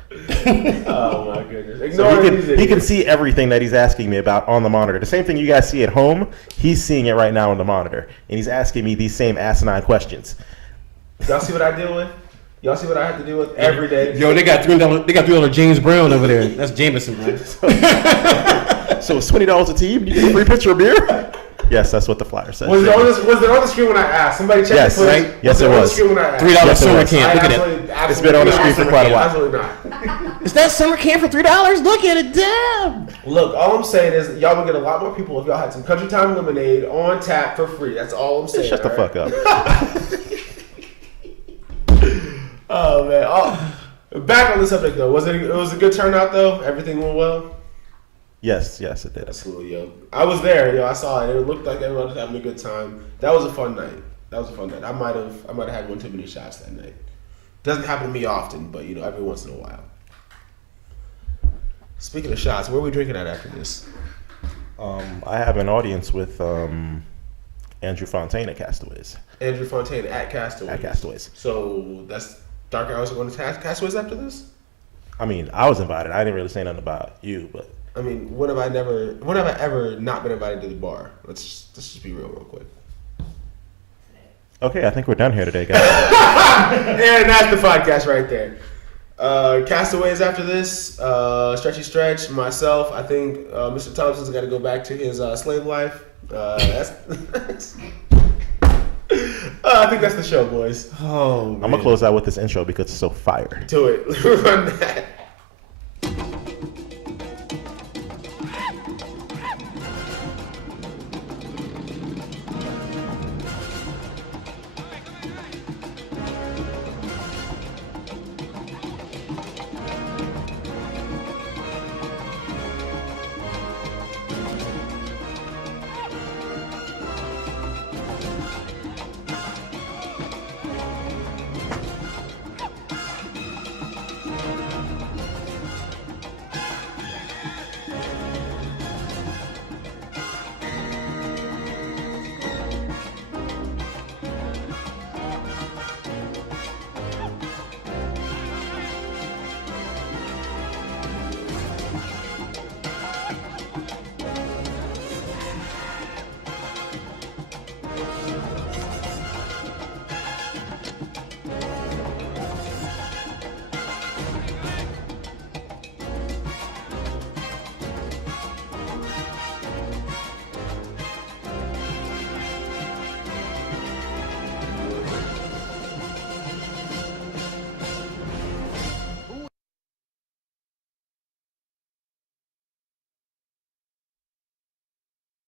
Oh, my goodness. So Ignore he can see everything that he's asking me about on the monitor. The same thing you guys see at home, he's seeing it right now on the monitor. And he's asking me these same asinine questions. Y'all see what I deal with? Y'all see what I have to deal with every day? Yo, they got $3 James Brown over there. That's Jameson, bro. So it's $20 a team? You get a free pitcher of beer? Yes, that's what the flyer says. Was it on the screen when I asked? Somebody check Yes, the footage. right? Yes, it on the was. screen when I asked? $3 Yes, it summer was. camp. Look at it. Absolutely It's been on the screen for quite a while. Absolutely not. Is that summer camp for $3? Look at it, damn. Look, all I'm saying is y'all would get a lot more people if y'all had some Country Time lemonade on tap for free. That's all I'm saying. Shut the fuck up. Oh man. Back on the subject though. It was a good turnout though? Everything went well? Yes, it did. Absolutely, yo. I was there, yo. I saw it. It looked like everyone was having a good time. That was a fun night. That was a fun night. I might have had one too many shots that night. Doesn't happen to me often, but every once in a while. Speaking of shots, where are we drinking at after this? I have an audience with Andrew Fontaine at Castaways. Andrew Fontaine at Castaways. At Castaways. So that's Dark Hours are going to Castaways after this? I mean, I was invited. I didn't really say nothing about you, but I mean, when have I ever not been invited to the bar? Let's just be real quick. okay, I think we're done here today, guys. And that's the podcast right there. Castaways after this, Stretchy Stretch, myself. I think Mr. Thompson's got to go back to his slave life. I think that's the show, boys. Oh, I'm gonna close out with this intro because it's so fire. Do it. Run that.